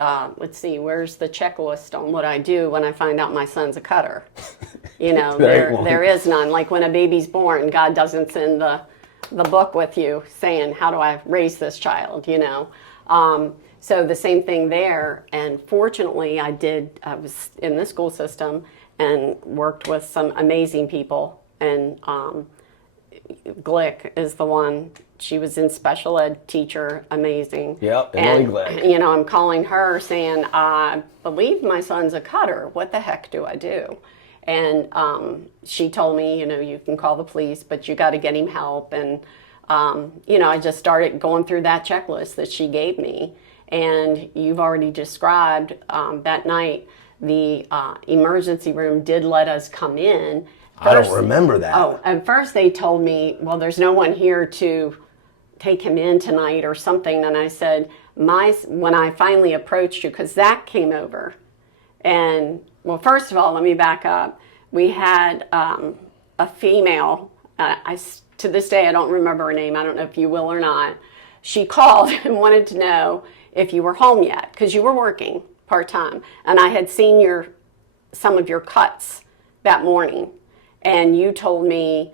Let's see, where's the checklist on what I do when I find out my son's a cutter? There is none. Like when a baby's born, God doesn't send the book with you saying, how do I raise this child, So the same thing there. And fortunately, I was in the school system and worked with some amazing people. And Glick is the one. She was in special ed teacher, amazing. Yep, Emily Glick. You know, I'm calling her saying, I believe my son's a cutter. What the heck do I do? And she told me, you know, you can call the police, but you got to get him help. And, you know, I just started going through that checklist that she gave me. And you've already described that night, the emergency room did let us come in. I don't remember that. Oh, at first they told me, well, there's no one here to take him in tonight or something. And I said, when I finally approached you, because Zach came over. And, well, first of all, let me back up. We had a female, to this day, I don't remember her name. I don't know if you will or not. She called and wanted to know if you were home yet, because you were working part-time. And I had seen some of your cuts that morning. And you told me,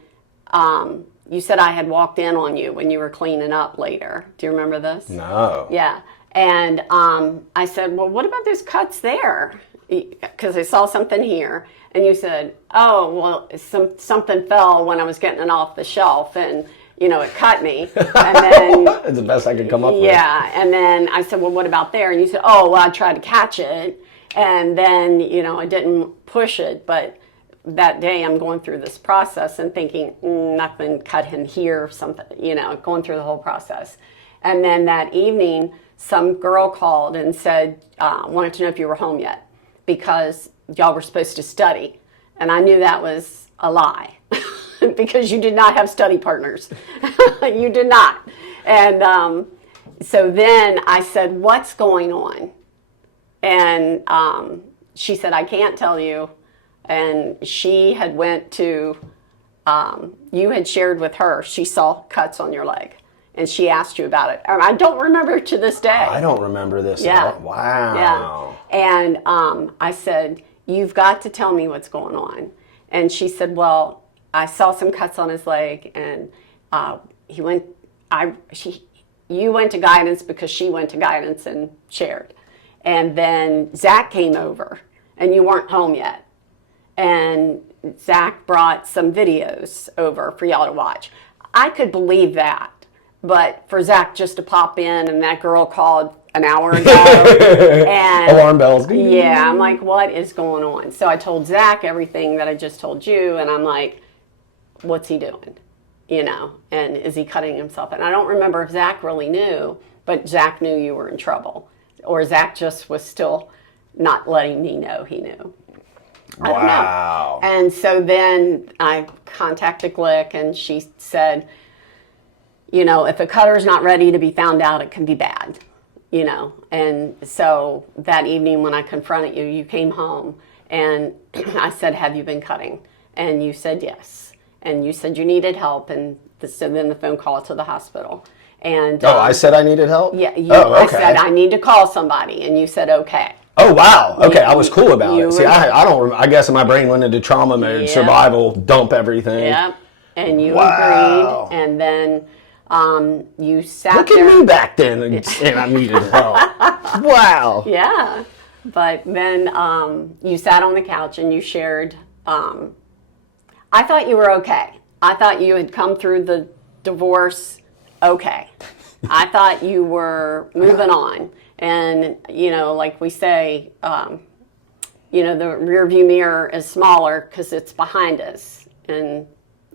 you said I had walked in on you when you were cleaning up later. Do you remember this? No. Yeah. And I said, well, what about those cuts there? Because I saw something here. And you said, oh, well, something fell when I was getting it off the shelf. And, you know, it cut me. And then It's the best I could come up with. yeah. And then I said, well, what about there? And you said, oh, well, I tried to catch it. And then, you know, I didn't push it. But that day I'm going through this process and thinking, nothing cut him here, something, you know, going through the whole process. And then that evening, some girl called and said, wanted to know if you were home yet, because y'all were supposed to study. And I knew that was a lie because you did not have study partners. You did not. And so then I said, what's going on? And she said, I can't tell you. And she had went to, you had shared with her, she saw cuts on your leg. And she asked you about it. I don't remember to this day. I don't remember this at all. Wow. Yeah. And I said, you've got to tell me what's going on. And she said, well, I saw some cuts on his leg, and you went to guidance because she went to guidance and shared. And then Zach came over, and you weren't home yet. And Zach brought some videos over for y'all to watch. I could believe that. But for Zach just to pop in, and that girl called an hour ago. And alarm bells. yeah, I'm like, what is going on? So I told Zach everything that I just told you, and I'm like, what's he doing? You know, and is he cutting himself? And I don't remember if Zach really knew, but Zach knew you were in trouble. Or Zach just was still not letting me know he knew. I don't know. And so then I contacted Glick, and she said, you know, if a cutter's not ready to be found out, it can be bad, you know. And so that evening when I confronted you, you came home, and I said, have you been cutting? And you said yes. And you said you needed help, and so then the phone call to the hospital. And I said I needed help? Yeah, okay. I said I need to call somebody, and you said okay. Oh, wow. Okay, I was cool about it. See, were- I don't. I guess my brain went into trauma mode, Yeah. survival, dump everything. Yep. And you Wow. agreed, and then you sat Look there. at me back then, and I needed help. Wow. Yeah. But then you sat on the couch and you shared. I thought you were okay. I thought you had come through the divorce okay. I thought you were moving on. And, you know, like we say, you know, the rearview mirror is smaller because it's behind us. And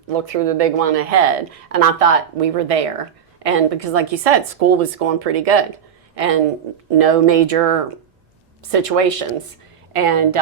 look through the big one ahead. And I thought we were there. And because, like you said, school was going pretty good. And no major situations. And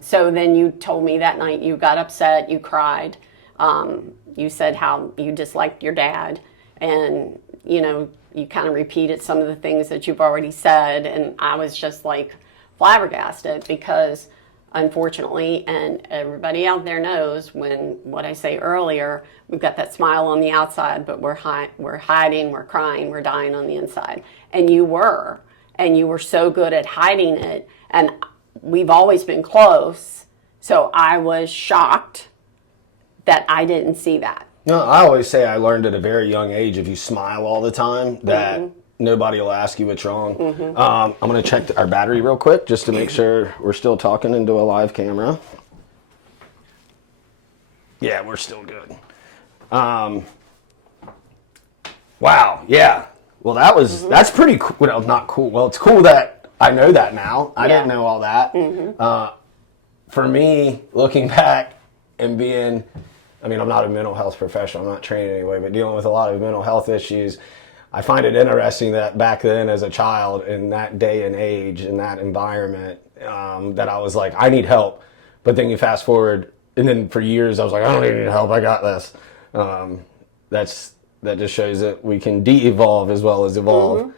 so then you told me that night you got upset, you cried. You said how you disliked your dad. And, you know, you kind of repeated some of the things that you've already said. And I was just like flabbergasted because, unfortunately, and everybody out there knows when what I say earlier, we've got that smile on the outside, but we're hiding, we're crying, we're dying on the inside. And you were so good at hiding it. And we've always been close. So I was shocked that I didn't see that. No, I always say I learned at a very young age, if you smile all the time, that nobody will ask you what's wrong. I'm going to check our battery real quick just to make sure we're still talking into a live camera. Yeah, we're still good. Wow. Yeah. Well, that's pretty cool. Well, not cool. Well, it's cool that I know that now. I didn't know all that. For me, looking back and being, I mean, I'm not a mental health professional. I'm not trained anyway, but dealing with a lot of mental health issues, I find it interesting that back then as a child in that day and age, in that environment, that I was like, I need help. But then you fast forward, and then for years I was like, I don't need help. I got this. That just shows that we can de-evolve as well as evolve.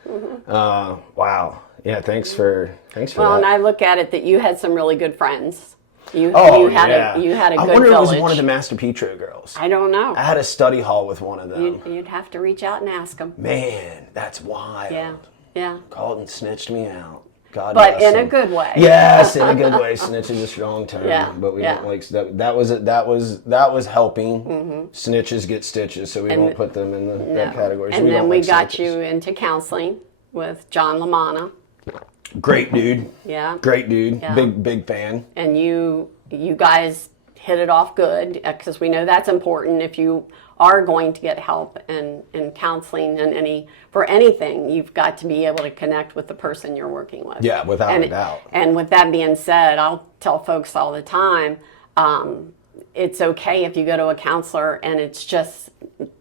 Wow. Yeah. Thanks for Well, that. and I look at it that you had some really good friends. You had a good I wonder if it was village. one of the Master Petro girls. I don't know. I had a study hall with one of them. You'd have to reach out and ask them. Man, that's wild. Yeah. Called and snitched me out. God But bless in him. a good way. Yes, in a good way. Snitch is a strong term, Yeah, but we yeah. don't like that. Was helping. Snitches get stitches, so we won't put them in that category. So And then don't we like got snitches. you into counseling with John LaManna. Great dude. Yeah. Great dude. Yeah. Big fan. And you guys hit it off good because we know that's important if you are going to get help in counseling and for anything. You've got to be able to connect with the person you're working with. Yeah, without a doubt. And with that being said, I'll tell folks all the time, it's okay if you go to a counselor and it's just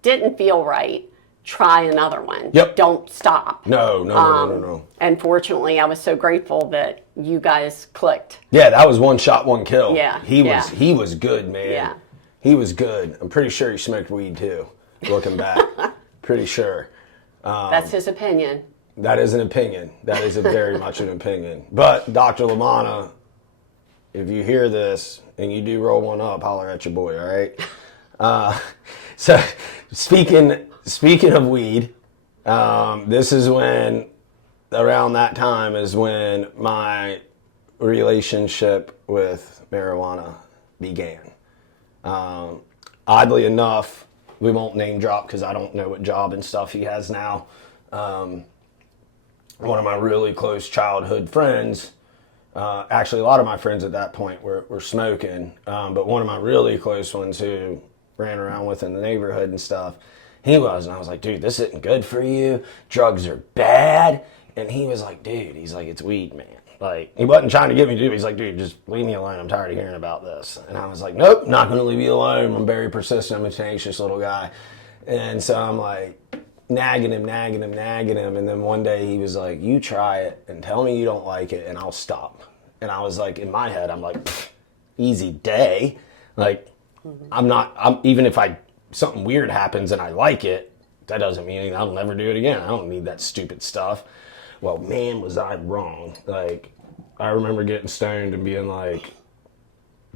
didn't feel right. Try another one. Yep. Don't stop. No. And fortunately, I was so grateful that you guys clicked. Yeah, that was one shot, one kill. Yeah, He yeah. was good, man. Yeah. He was good. I'm pretty sure he smoked weed too, looking back. Pretty sure. That's his opinion. That is an opinion. That is very much an opinion. But Dr. LaManna, if you hear this and you do roll one up, holler at your boy, all right? So speaking of weed, this is when, around that time is when my relationship with marijuana began. Oddly enough, we won't name drop because I don't know what job and stuff he has now. One of my really close childhood friends, actually a lot of my friends at that point were smoking, but one of my really close ones who ran around with in the neighborhood and stuff, he was, and I was like, dude, this isn't good for you. Drugs are bad. And he was like, dude, he's like, it's weed, man. Like, he wasn't trying to get me to do it. He's like, dude, just leave me alone. I'm tired of hearing about this. And I was like, nope, not going to leave you alone. I'm very persistent. I'm a tenacious little guy. And so I'm like, nagging him. And then one day he was like, you try it and tell me you don't like it and I'll stop. And I was like, in my head, I'm like, easy day. Like, even if something weird happens and I like it, that doesn't mean anything. I'll never do it again. I don't need that stupid stuff. Well, man, was I wrong. Like, I remember getting stoned and being like,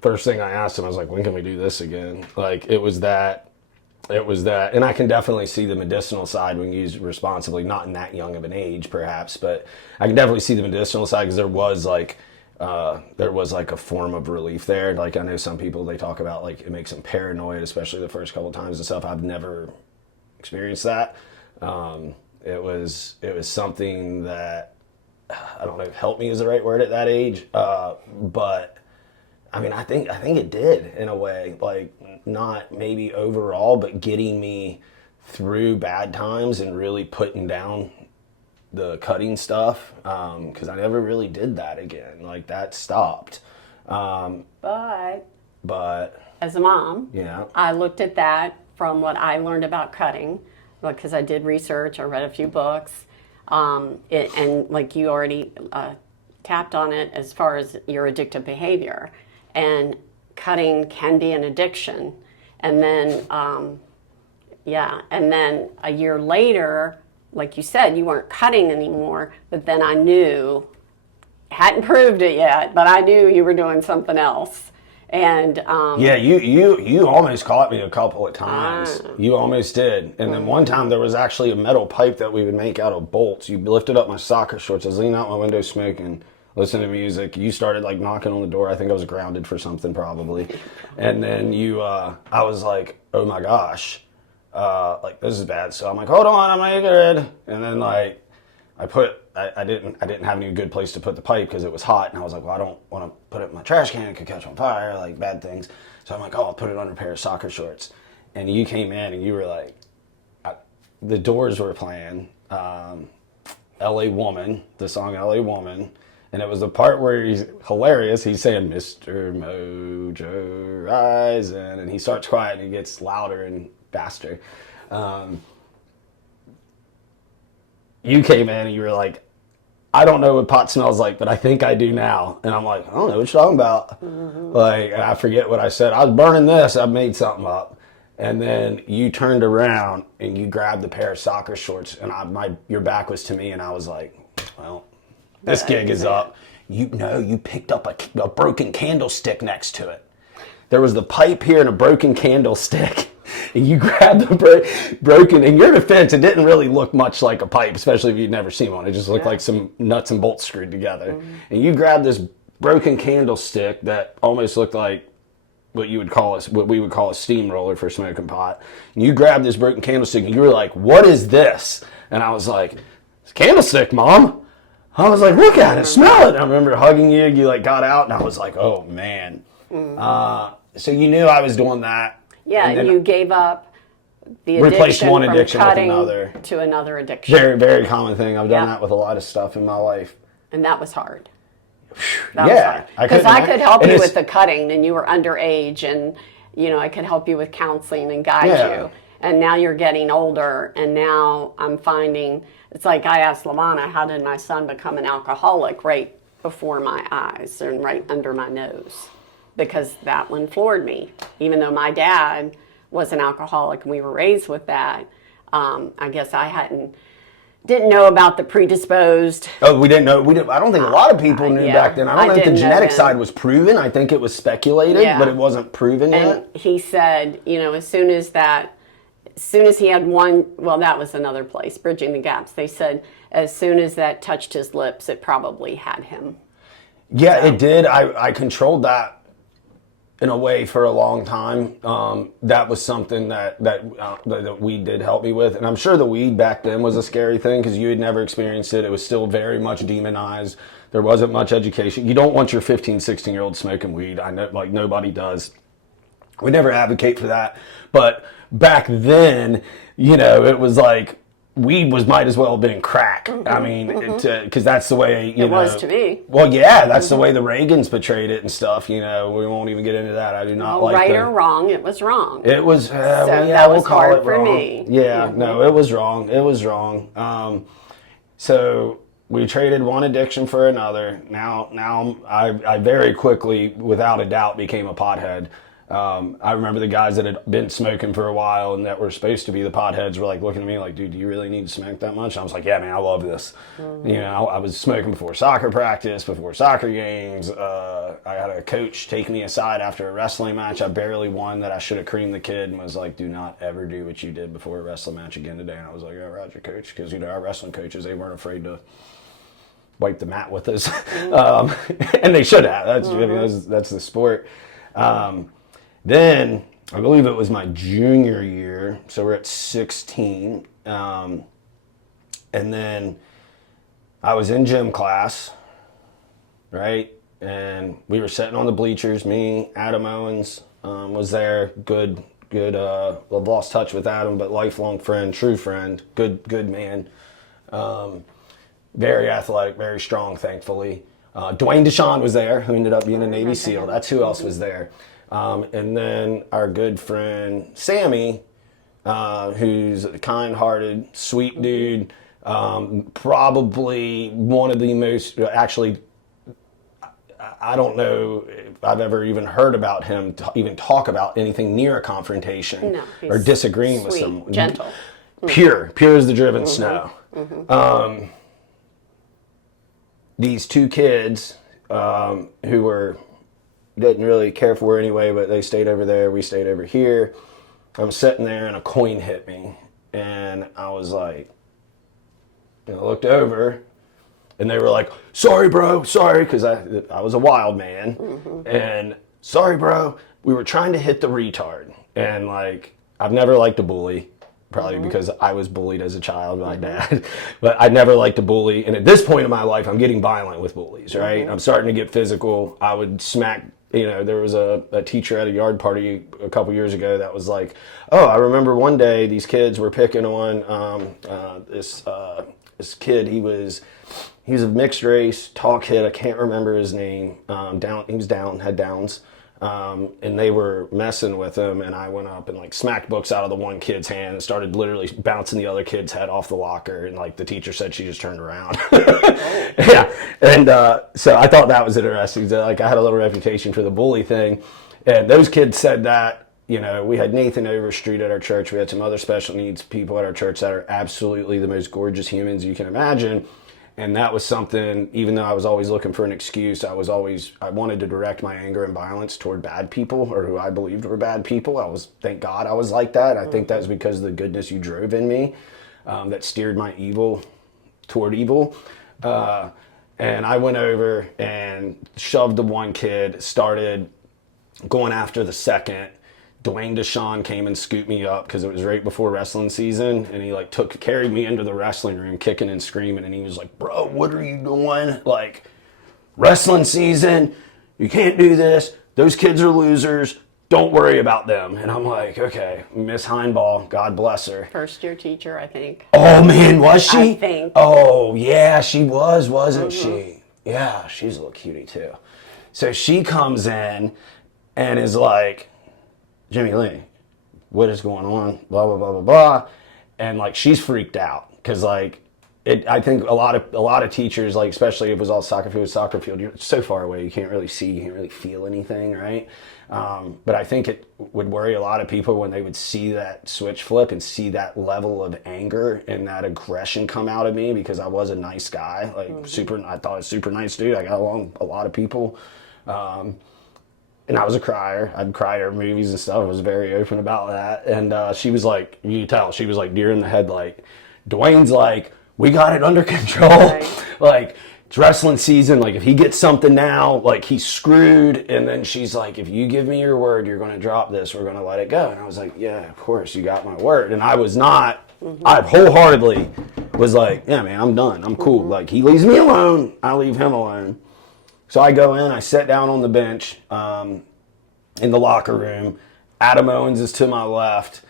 first thing I asked him, I was like, when can we do this again? Like, it was that. And I can definitely see the medicinal side when used responsibly, not in that young of an age, perhaps, but I can definitely see the medicinal side because there was like a form of relief there. Like, I know some people, they talk about like it makes them paranoid, especially the first couple times and stuff. I've never experienced that. It was something that, I don't know if helped me is the right word at that age, but I mean, I think it did in a way, like not maybe overall, but getting me through bad times and really putting down the cutting stuff, because I never really did that again. Like, that stopped. But as a mom, Yeah. I looked at that from what I learned about cutting, because I did research, I read a few books, and like you already tapped on it as far as your addictive behavior. And cutting can be an addiction. And then, and then a year later, like you said, you weren't cutting anymore, but then I knew, hadn't proved it yet, but I knew you were doing something else. And yeah, you almost caught me a couple of times. You almost did. And then one time there was actually a metal pipe that we would make out of bolts. You lifted up my soccer shorts. I was leaning out my window smoking, listening to music. You started like knocking on the door. I think I was grounded for something probably. And then I was like, oh my gosh, like this is bad. So I'm like, hold on, I'm gonna get rid. And then like I didn't have any good place to put the pipe because it was hot, and I was like, well, I don't want to put it in my trash can. It could catch on fire, like bad things. So I'm like, oh, I'll put it under a pair of soccer shorts. and you came in and you were like, the Doors were playing L.A. Woman, the song L.A. Woman, and it was the part where he's hilarious. He's saying, Mr. Mojo Rising, and he starts quiet and he gets louder and faster. You came in and you were like, I don't know what pot smells like, but I think I do now. And I'm like, I don't know what you're talking about. Like, and I forget what I said. I was burning this. I made something up. And then you turned around and you grabbed a pair of soccer shorts, and your back was to me, and I was like, well, this gig is up. You picked up a broken candlestick next to it. There was the pipe here and a broken candlestick. And you grabbed the broken, in your defense, it didn't really look much like a pipe, especially if you'd never seen one. It just looked like some nuts and bolts screwed together. And you grabbed this broken candlestick that almost looked like what we would call a steamroller for smoking pot. And you grabbed this broken candlestick and you were like, what is this? And I was like, it's a candlestick, Mom. I was like, look at it, smell it. And I remember hugging you. You like got out, and I was like, oh man. So you knew I was doing that. Yeah, and you gave up the replaced addiction one from addiction with cutting another. to another addiction. Very, very common thing. I've done that with a lot of stuff in my life. And that was hard. Yeah. Because I could help you with the cutting, and you were underage, and I could help you with counseling and guide you. And now you're getting older, and now I'm finding, it's like I asked LaManna, how did my son become an alcoholic right before my eyes and right under my nose? Because that one floored me. Even though my dad was an alcoholic and we were raised with that, I guess I didn't know about the predisposed. Oh, we didn't know. I don't think a lot of people knew back then. I don't think the genetic side was proven. I think it was speculated, but it wasn't proven yet. And he said, as soon as he had one, well, that was another place, Bridging the Gaps. They said as soon as that touched his lips, it probably had him. Yeah, it did. I controlled that in a way for a long time. That was something that weed did help me with. And I'm sure the weed back then was a scary thing because you had never experienced it. It was still very much demonized. There wasn't much education. You don't want your 15, 16-year-old smoking weed. I know, like, nobody does. We never advocate for that. But back then, it was like, weed might as well have been crack. I mean, because that's the way, it was to me. Well, yeah, that's the way the Reagans portrayed it and stuff. We won't even get into that. I do not like right or wrong, it was wrong. It was, that was we'll call hard it for wrong. me. Yeah, no, it was wrong. It was wrong. So we traded one addiction for another. Now I very quickly, without a doubt, became a pothead. I remember the guys that had been smoking for a while and that were supposed to be the potheads were like looking at me like, dude, do you really need to smoke that much? And I was like, yeah, man, I love this. I was smoking before soccer practice, before soccer games. I had a coach take me aside after a wrestling match. I barely won that I should have creamed the kid and was like, do not ever do what you did before a wrestling match again today. And I was like, oh, Roger, coach. Because, our wrestling coaches, they weren't afraid to wipe the mat with us. And they should have. That's the sport. Then, I believe it was my junior year, so we're at 16, and then I was in gym class, right, and we were sitting on the bleachers, me, Adam Owens was there, good, I've lost touch with Adam, but lifelong friend, true friend, good man, very athletic, very strong, thankfully. Dwayne Deshawn was there, who ended up being a Navy SEAL, that's who else was there. And then our good friend Sammy, who's a kind-hearted, sweet dude, probably one of the most, actually, I don't know if I've ever even heard about him even talk about anything near a confrontation or disagreeing with someone. Gentle. Pure as the driven snow. These two kids who didn't really care for her anyway, but they stayed over there, we stayed over here. I'm sitting there and a coin hit me, and I was like, I looked over, and they were like, sorry bro, sorry, because I was a wild man, and sorry bro, we were trying to hit the retard, and like, I've never liked a bully, probably because I was bullied as a child by my dad, but I never liked a bully, and at this point in my life, I'm getting violent with bullies, right? I'm starting to get physical. I would smack There was a teacher at a yard party a couple years ago that was like, oh, I remember one day these kids were picking on this kid. He was a mixed race, tall kid. I can't remember his name. He was down, had Downs. And they were messing with him, and I went up and like smacked books out of the one kid's hand and started literally bouncing the other kid's head off the locker. And like the teacher said, she just turned around. Yeah. And so I thought that was interesting. Like I had a little reputation for the bully thing, and those kids said that. We had Nathan Overstreet at our church. We had some other special needs people at our church that are absolutely the most gorgeous humans you can imagine. And that was something, even though I was always looking for an excuse, I wanted to direct my anger and violence toward bad people, or who I believed were bad people. Thank God I was like that. I think that's because of the goodness you drove in me that steered my evil toward evil. And I went over and shoved the one kid, started going after the second. Dwayne Deshawn came and scooped me up because it was right before wrestling season, and he like carried me into the wrestling room kicking and screaming, and he was like, bro, what are you doing? Like, wrestling season, you can't do this. Those kids are losers. Don't worry about them. And I'm like, okay, Miss Heinball, God bless her. First year teacher, I think. Oh man, was she? I think. Oh yeah, she was, wasn't she? Yeah, she's a little cutie too. So she comes in and is like, Jimmy Lee, what is going on? Blah, blah, blah, blah, blah. And like, she's freaked out because like, I think a lot of teachers, like, especially if it was all soccer field, you're so far away, you can't really see, you can't really feel anything, right? But I think it would worry a lot of people when they would see that switch flip and see that level of anger and that aggression come out of me, because I was a nice guy, like I thought I was super nice dude. I got along with a lot of people. And I was a crier. I'd cry at her movies and stuff. I was very open about that. And she was like, you could tell, she was like deer in the headlight. Dwayne's like, we got it under control. Right. Like, it's wrestling season. Like, if he gets something now, like, he's screwed. And then she's like, if you give me your word, you're going to drop this. We're going to let it go. And I was like, yeah, of course, you got my word. And I was not, I wholeheartedly was like, yeah, man, I'm done. I'm cool. Like, he leaves me alone, I leave him alone. So I go in, I sit down on the bench in the locker room. Adam Owens is to my left.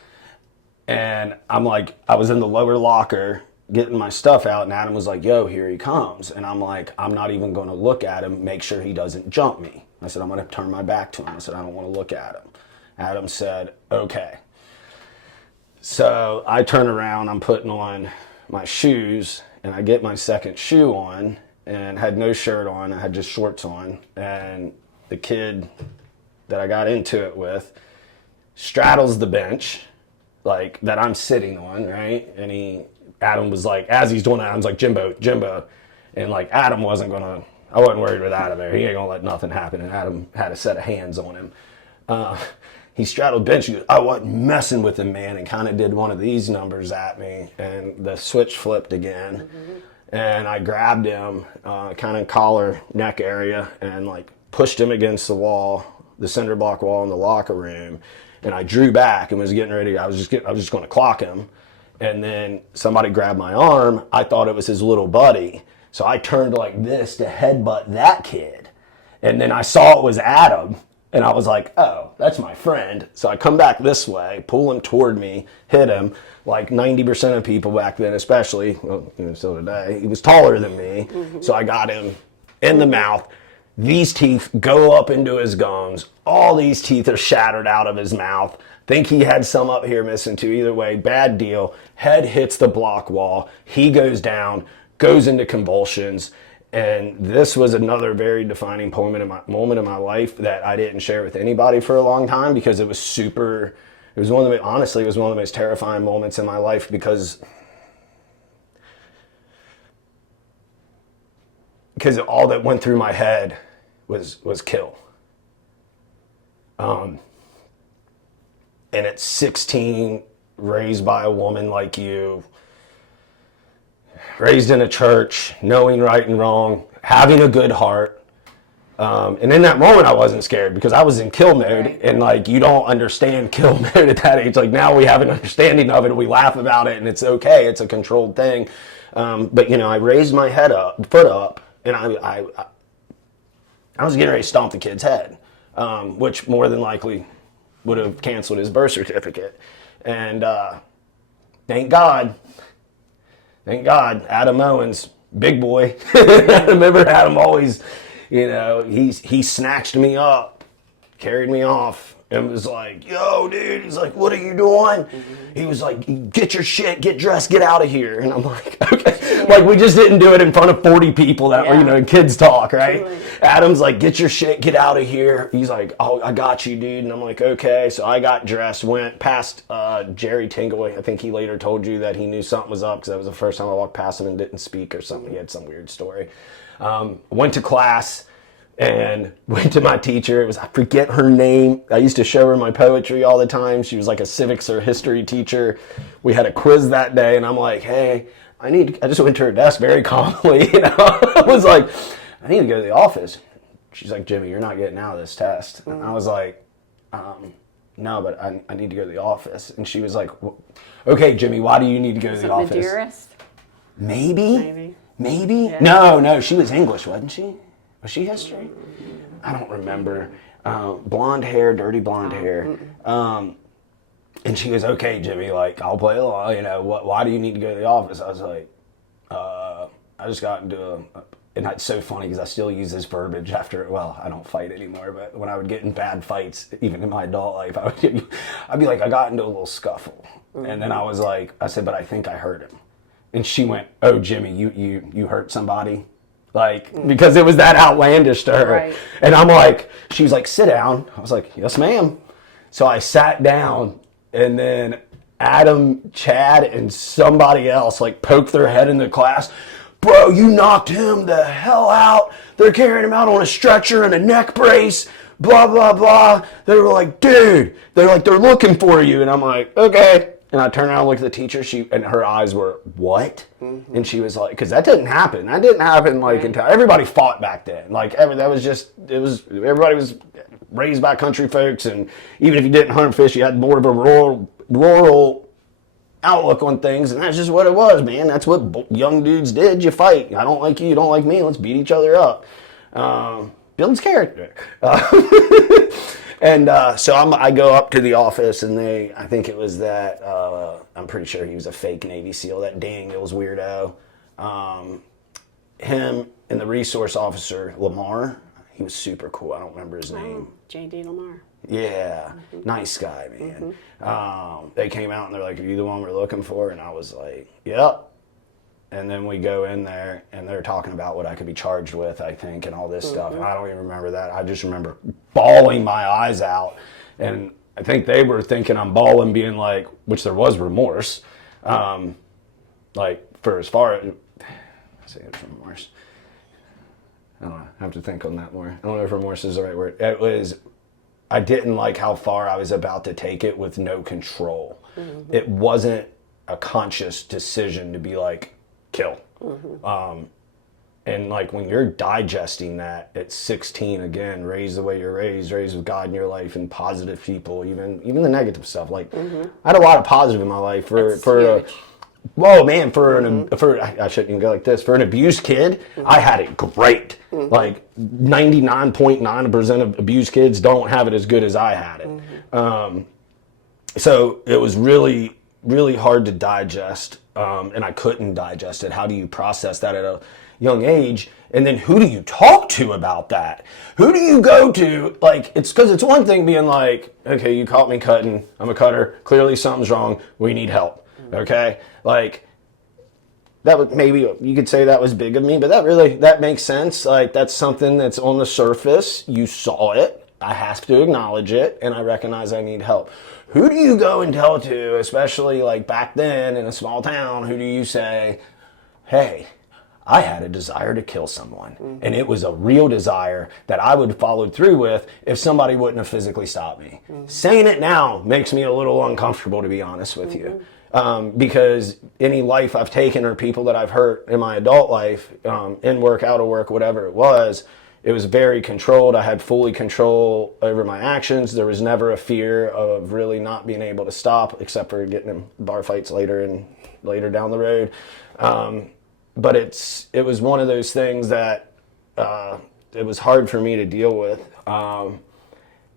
And I'm like, I was in the lower locker getting my stuff out, and Adam was like, yo, here he comes. And I'm like, I'm not even going to look at him, make sure he doesn't jump me. I said, I'm going to turn my back to him. I said, I don't want to look at him. Adam said, okay. So I turn around, I'm putting on my shoes, and I get my second shoe on, and had no shirt on. I had just shorts on. And the kid that I got into it with straddles the bench, like, that I'm sitting on, right? And Adam was like, as he's doing that, Adam's like, Jimbo. And like, I wasn't worried with Adam there. He ain't gonna let nothing happen. And Adam had a set of hands on him. He straddled bench. He goes, I wasn't messing with him, man, and kind of did one of these numbers at me. And the switch flipped again. And I grabbed him, kind of collar, neck area, and like pushed him against the wall, the cinder block wall in the locker room. And I drew back and was getting ready. I was just going to clock him. And then somebody grabbed my arm. I thought it was his little buddy. So I turned like this to headbutt that kid. And then I saw it was Adam. And I was like, oh, that's my friend. So I come back this way, pull him toward me, hit him. Like 90% of people back then, especially, well, still today, he was taller than me. So I got him in the mouth. These teeth go up into his gums. All these teeth are shattered out of his mouth. Think he had some up here missing too. Either way, bad deal. Head hits the block wall. He goes down, goes into convulsions. And this was another very defining moment in my life that I didn't share with anybody for a long time, because it was one of the most terrifying moments in my life, because all that went through my head was kill. And at 16, raised by a woman like you, raised in a church, knowing right and wrong, having a good heart. And in that moment, I wasn't scared, because I was in kill mode. Right. And like, you don't understand kill mode at that age. Like, now we have an understanding of it. We laugh about it, and it's okay. It's a controlled thing. But I raised my foot up, and I was getting ready to stomp the kid's head. which more than likely would have canceled his birth certificate. And thank God, Adam Owens, big boy. I remember Adam always, he snatched me up, carried me off, and was like, yo, dude. He's like, what are you doing? He was like, get your shit, get dressed, get out of here. And I'm like, okay. Yeah. Like, we just didn't do it in front of 40 people that were, kids talk, right? Totally. Adam's like, get your shit, get out of here. He's like, oh, I got you, dude. And I'm like, okay. So I got dressed, went past Jerry Tingle. I think he later told you that he knew something was up because that was the first time I walked past him and didn't speak or something. He had some weird story. Went to class. And went to my teacher. I forget her name. I used to show her my poetry all the time. She was like a civics or history teacher. We had a quiz that day, and I'm like, hey, I just went to her desk very calmly. I was like, I need to go to the office. She's like, Jimmy, you're not getting out of this test. And I was like, no, but I need to go to the office. And she was like, okay, Jimmy, why do you need to go to the office? Madeirist? Maybe? Yeah. No, she was English, wasn't she? Was she history? I don't remember. Blonde hair, dirty blonde hair. And she goes, okay, Jimmy, like, I'll play along. Why do you need to go to the office? I was like, I just got into and it's so funny because I still use this verbiage after, I don't fight anymore, but when I would get in bad fights, even in my adult life, I'd be like, I got into a little scuffle. And then I said, but I think I hurt him. And she went, oh, Jimmy, you hurt somebody? Because it was that outlandish to her. Right. And I'm like, she was like, sit down. I was like, yes, ma'am. So I sat down, and then Adam, Chad, and somebody else poked their head in the class. Bro, you knocked him the hell out. They're carrying him out on a stretcher and a neck brace. Blah, blah, blah. They were like, dude. They're like, they're looking for you. And I'm like, okay. And I turned around and looked at the teacher, and her eyes were, what? Mm-hmm. And she was like, because that didn't happen. That didn't happen until everybody fought back then. Everybody was raised by country folks, and even if you didn't hunt and fish, you had more of a rural outlook on things, and that's just what it was, man. That's what young dudes did. You fight. I don't like you, you don't like me, let's beat each other up. Builds character. And so I go up to the office, and I think it was that, I'm pretty sure he was a fake Navy SEAL, that Daniels weirdo. Him and the resource officer, Lamar, he was super cool. I don't remember his name. J.D. Lamar. Yeah, nice guy, man. They came out, and they're like, are you the one we're looking for? And I was like, yep. And then we go in there, and they're talking about what I could be charged with, I think, and all this stuff. And I don't even remember that. I just remember bawling my eyes out. And I think they were thinking I'm bawling, being like, which there was remorse. For as far as, I say it's remorse. I don't know. I have to think on that more. I don't know if remorse is the right word. It was, I didn't like how far I was about to take it with no control. It wasn't a conscious decision to be like, kill. And when you're digesting that at 16, again, raised the way you're raised with God in your life and positive people, even the negative stuff. I had a lot of positive in my life I shouldn't even go like this. For an abused kid, I had it great. 99.9% of abused kids don't have it as good as I had it. So it was really, really hard to digest. And I couldn't digest it. How do you process that at a young age? And then who do you talk to about that? Who do you go to? It's because it's one thing being like, okay, you caught me cutting. I'm a cutter. Clearly something's wrong. We need help. Okay? That would, maybe you could say that was big of me, but that makes sense. That's something that's on the surface. You saw it. I have to acknowledge it, and I recognize I need help. Who do you go and tell to, especially back then in a small town? Who do you say, hey, I had a desire to kill someone, and it was a real desire that I would follow through with if somebody wouldn't have physically stopped me. Saying it now makes me a little uncomfortable, to be honest with you, because any life I've taken or people that I've hurt in my adult life, in work, out of work, whatever it was very controlled. I had fully control over my actions. There was never a fear of really not being able to stop, except for getting in bar fights later down the road. But it was one of those things that it was hard for me to deal with.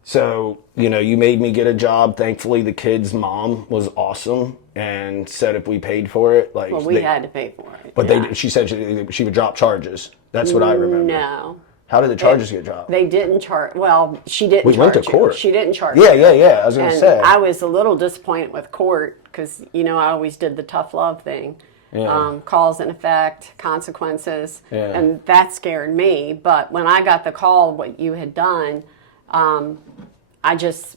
So, you made me get a job. Thankfully, the kid's mom was awesome and said if we paid for it, like, Well, we had to pay for it. but yeah. she said she would drop charges. That's what I remember. No. How did the charges get dropped? They didn't charge. Well, she didn't. We went to charge court. You. She didn't charge. Yeah, you. yeah. I was going to And say. I was a little disappointed with court because I always did the tough love thing. Yeah. Cause and effect, consequences, Yeah. and that scared me. But when I got the call, what you had done,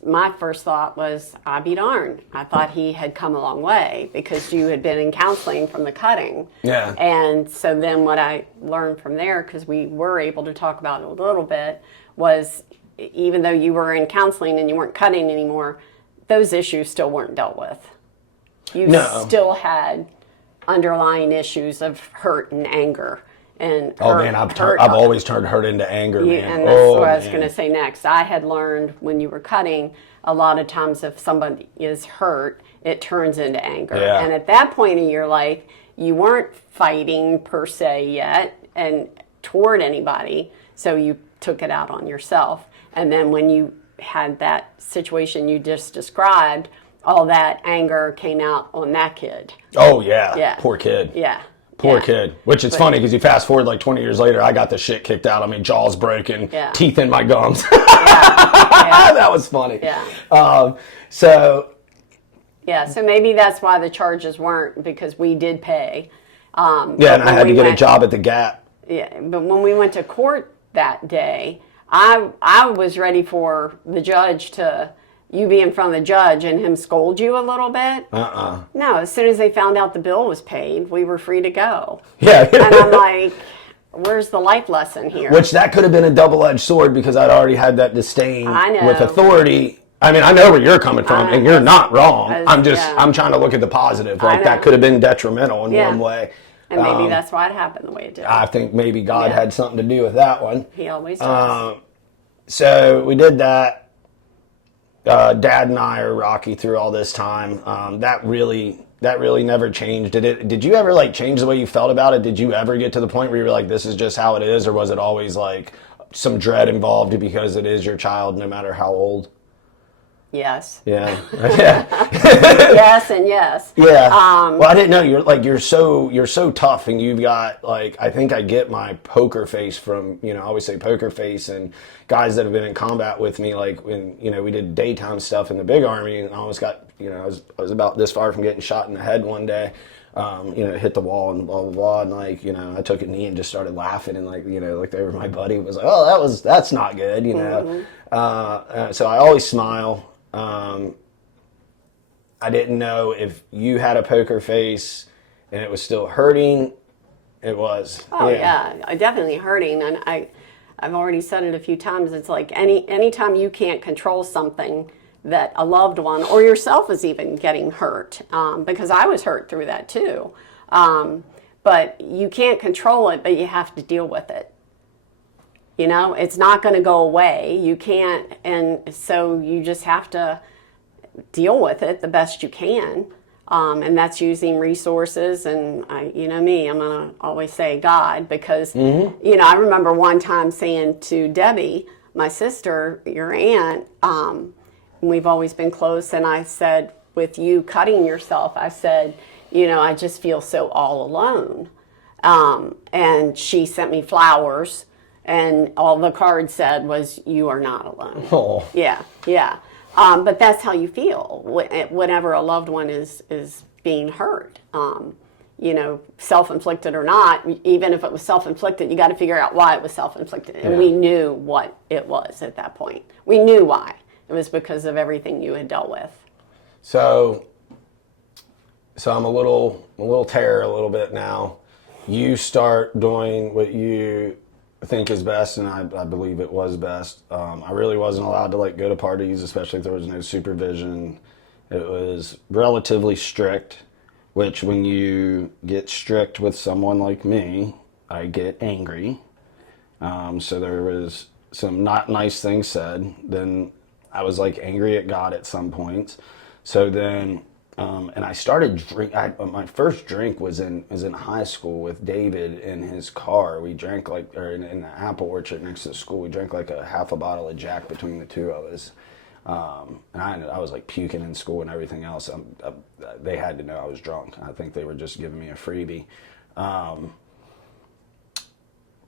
my first thought was, I'd be darned. I thought he had come a long way because you had been in counseling from the cutting. Yeah. And so then what I learned from there, because we were able to talk about it a little bit, was even though you were in counseling and you weren't cutting anymore, those issues still weren't dealt with. You still had underlying issues of hurt and anger. And I've always turned hurt into anger, man. And that's what I was going to say next. I had learned when you were cutting, a lot of times if somebody is hurt, it turns into anger. Yeah. And at that point in your life, you weren't fighting per se yet and toward anybody, so you took it out on yourself. And then when you had that situation you just described, all that anger came out on that kid. Oh, yeah. Yeah. Poor kid. Yeah. Poor kid. Which is funny because you fast forward like 20 years later, I got the shit kicked out of me, jaws broken, teeth in my gums. That was funny. Yeah. So maybe that's why the charges weren't, because we did pay. And I had to get a job at the Gap. Yeah, but when we went to court that day, I was ready for the judge to, you be in front of the judge and him scold you a little bit. No, as soon as they found out the bill was paid, we were free to go. Yeah. And I'm like, where's the life lesson here? Which that could have been a double-edged sword because I'd already had that disdain with authority. I mean, I know where you're coming from, and you're not wrong. I'm trying to look at the positive. Like, that could have been detrimental in one way. And maybe that's why it happened the way it did. I think maybe God had something to do with that one. He always does. So we did that. Dad and I are rocky through all this time. That really never changed. Did you ever like change the way you felt about it? Did you ever get to the point where you were like, this is just how it is? Or was it always like some dread involved because it is your child no matter how old? Yes. Yeah. Yes and yes. Yeah. Well, I didn't know you're so tough, and you've got like, I think I get my poker face from, I always say poker face, and guys that have been in combat with me, like when we did daytime stuff in the big army, and I almost got I was about this far from getting shot in the head one day. Hit the wall and blah, blah, blah. And like, I took a knee and just started laughing and like, looked over my buddy, was like, oh, that's not good, So I always smile. I didn't know if you had a poker face and it was still hurting. It was. Oh yeah, definitely hurting. And I've already said it a few times. It's like anytime you can't control something, that a loved one or yourself is even getting hurt, because I was hurt through that too. But you can't control it, but you have to deal with it. It's not going to go away. You can't, and so you just have to deal with it the best you can. And that's using resources, and I'm going to always say God, because, I remember one time saying to Debbie, my sister, your aunt, we've always been close, and I said, with you cutting yourself, I said, I just feel so all alone. And she sent me flowers, and all the card said was, you are not alone. Oh. Yeah. But that's how you feel whenever a loved one is being hurt. Self-inflicted or not, even if it was self-inflicted, you got to figure out why it was self-inflicted. And we knew what it was at that point. We knew why. It was because of everything you had dealt with. So I'm a little terror a little bit now. You start doing what you think is best, and I believe it was best. I really wasn't allowed to go to parties, especially if there was no supervision. It was relatively strict, which when you get strict with someone like me, I get angry. So there was some not nice things said. Then I was angry at God at some points. So then And I started my first drink was in high school with David in his car. We drank or in the apple orchard next to the school. We drank like a half a bottle of Jack between the two of us. And I was like puking in school and everything else. They had to know I was drunk. I think they were just giving me a freebie.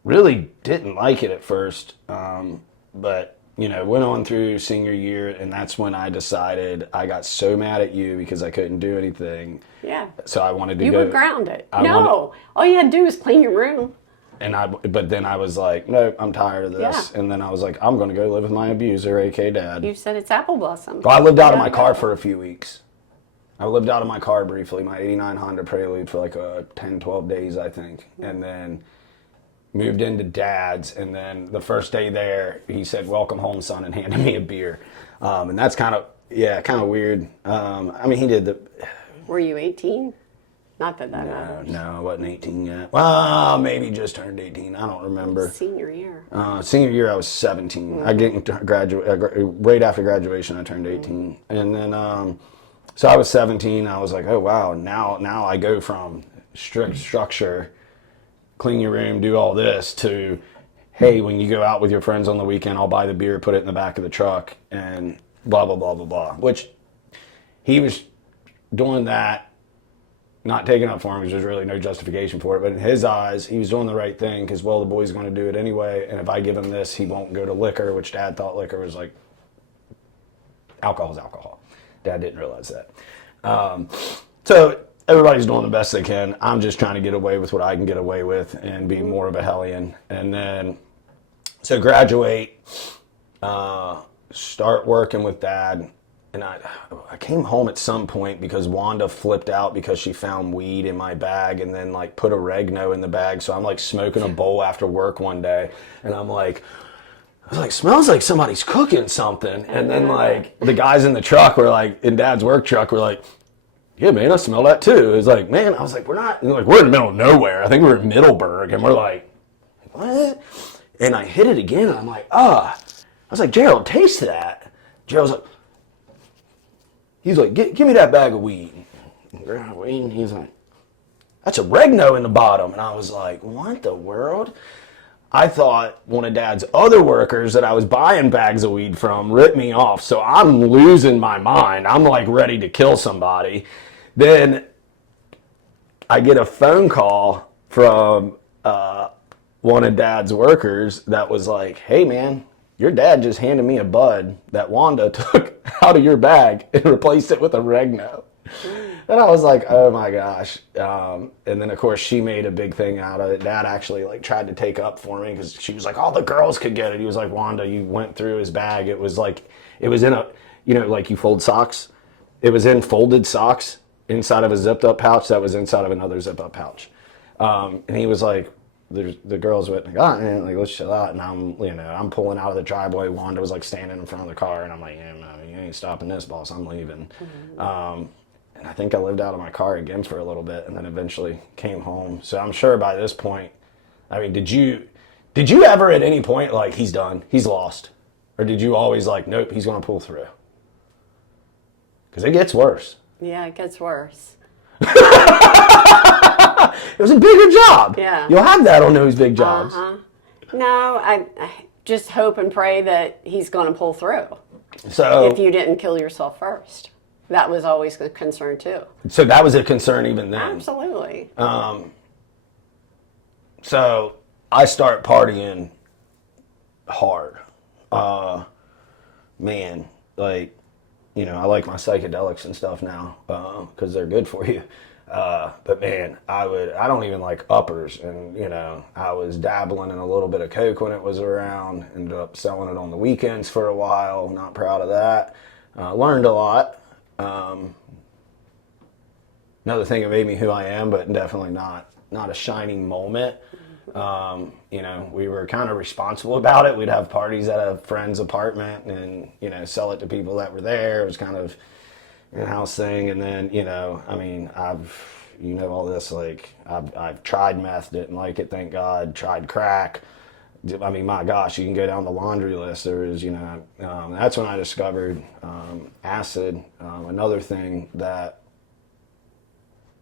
Really didn't like it at first, but went on through senior year, and that's when I decided I got so mad at you because I couldn't do anything. Yeah. So I wanted to You go. were grounded. All you had to do was clean your room. But then I was like, no, I'm tired of this. Yeah. And then I was like, I'm going to go live with my abuser, a.k.a. Dad. You said it's apple blossom. Well, I lived out of my car for a few weeks. I lived out of my car briefly, my 89 Honda Prelude for like 10, 12 days, I think. And then moved into Dad's. And then the first day there, he said, welcome home, son, and handed me a beer. And that's kind of weird. I mean, he did the... Were you 18? Not that matters. No, I wasn't 18 yet. Well, maybe just turned 18. I don't remember. Senior year. Senior year, I was 17. Mm-hmm. I didn't graduate. Right after graduation, I turned 18. Mm-hmm. And then, so I was 17. I was like, oh, wow. Now I go from strict structure, clean your room, do all this, to, hey, when you go out with your friends on the weekend, I'll buy the beer, put it in the back of the truck, and blah, blah, blah, blah, blah. Which he was doing that. Not taking up for him because there's really no justification for it. But in his eyes, he was doing the right thing because, well, the boy's going to do it anyway. And if I give him this, he won't go to liquor, which Dad thought liquor was like, alcohol is alcohol. Dad didn't realize that. So everybody's doing the best they can. I'm just trying to get away with what I can get away with and be more of a hellion. And then, so graduate, start working with Dad. And I came home at some point because Wanda flipped out because she found weed in my bag and then like put oregano in the bag. So I'm like smoking a bowl after work one day, and I was like, smells like somebody's cooking something. And then like the guys in the truck were like, in Dad's work truck, were like, yeah, man, I smell that too. It was like, man, I was like, we're in the middle of nowhere. I think we're in Middleburg, and we're like, what? And I hit it again, and I'm like, I was like, Gerald, taste that. Gerald's like, he's like, give me that bag of weed. And he's like, that's oregano in the bottom. And I was like, what the world? I thought one of Dad's other workers that I was buying bags of weed from ripped me off. So I'm losing my mind. I'm like ready to kill somebody. Then I get a phone call from one of Dad's workers that was like, hey, man, your dad just handed me a bud that Wanda took out of your bag and replaced it with oregano. And I was like, oh my gosh. And then of course she made a big thing out of it. Dad actually like tried to take up for me because she was like, all the girls could get it. He was like, Wanda, you went through his bag. It was in a, like you fold socks. It was in folded socks inside of a zipped up pouch that was inside of another zip up pouch. And he was like, the girls went, man, like, let's chill out. And I'm pulling out of the driveway. Wanda was like standing in front of the car, and I'm like, yeah, no, you ain't stopping this, boss. I'm leaving. Mm-hmm. And I think I lived out of my car again for a little bit, and then eventually came home. So I'm sure by this point, I mean, did you ever at any point like, he's done, he's lost, or did you always like, nope, he's going to pull through? Because it gets worse. Yeah, it gets worse. It was a bigger job. Yeah. You'll have that on those big jobs. No, I just hope and pray that he's going to pull through. So if you didn't kill yourself first. That was always a concern too. So that was a concern even then. Absolutely. So I start partying hard. Man, like, I like my psychedelics and stuff now because they're good for you. But man, I don't even like uppers, and I was dabbling in a little bit of coke when it was around, ended up selling it on the weekends for a while, not proud of that. Learned a lot. Another thing that made me who I am, but definitely not a shining moment. We were kind of responsible about it. We'd have parties at a friend's apartment and, sell it to people that were there. It was kind of in-house thing. And then, I mean, all this, like, I've tried meth, didn't like it, thank God, tried crack. I mean, my gosh, you can go down the laundry list. There is, that's when I discovered acid. Another thing that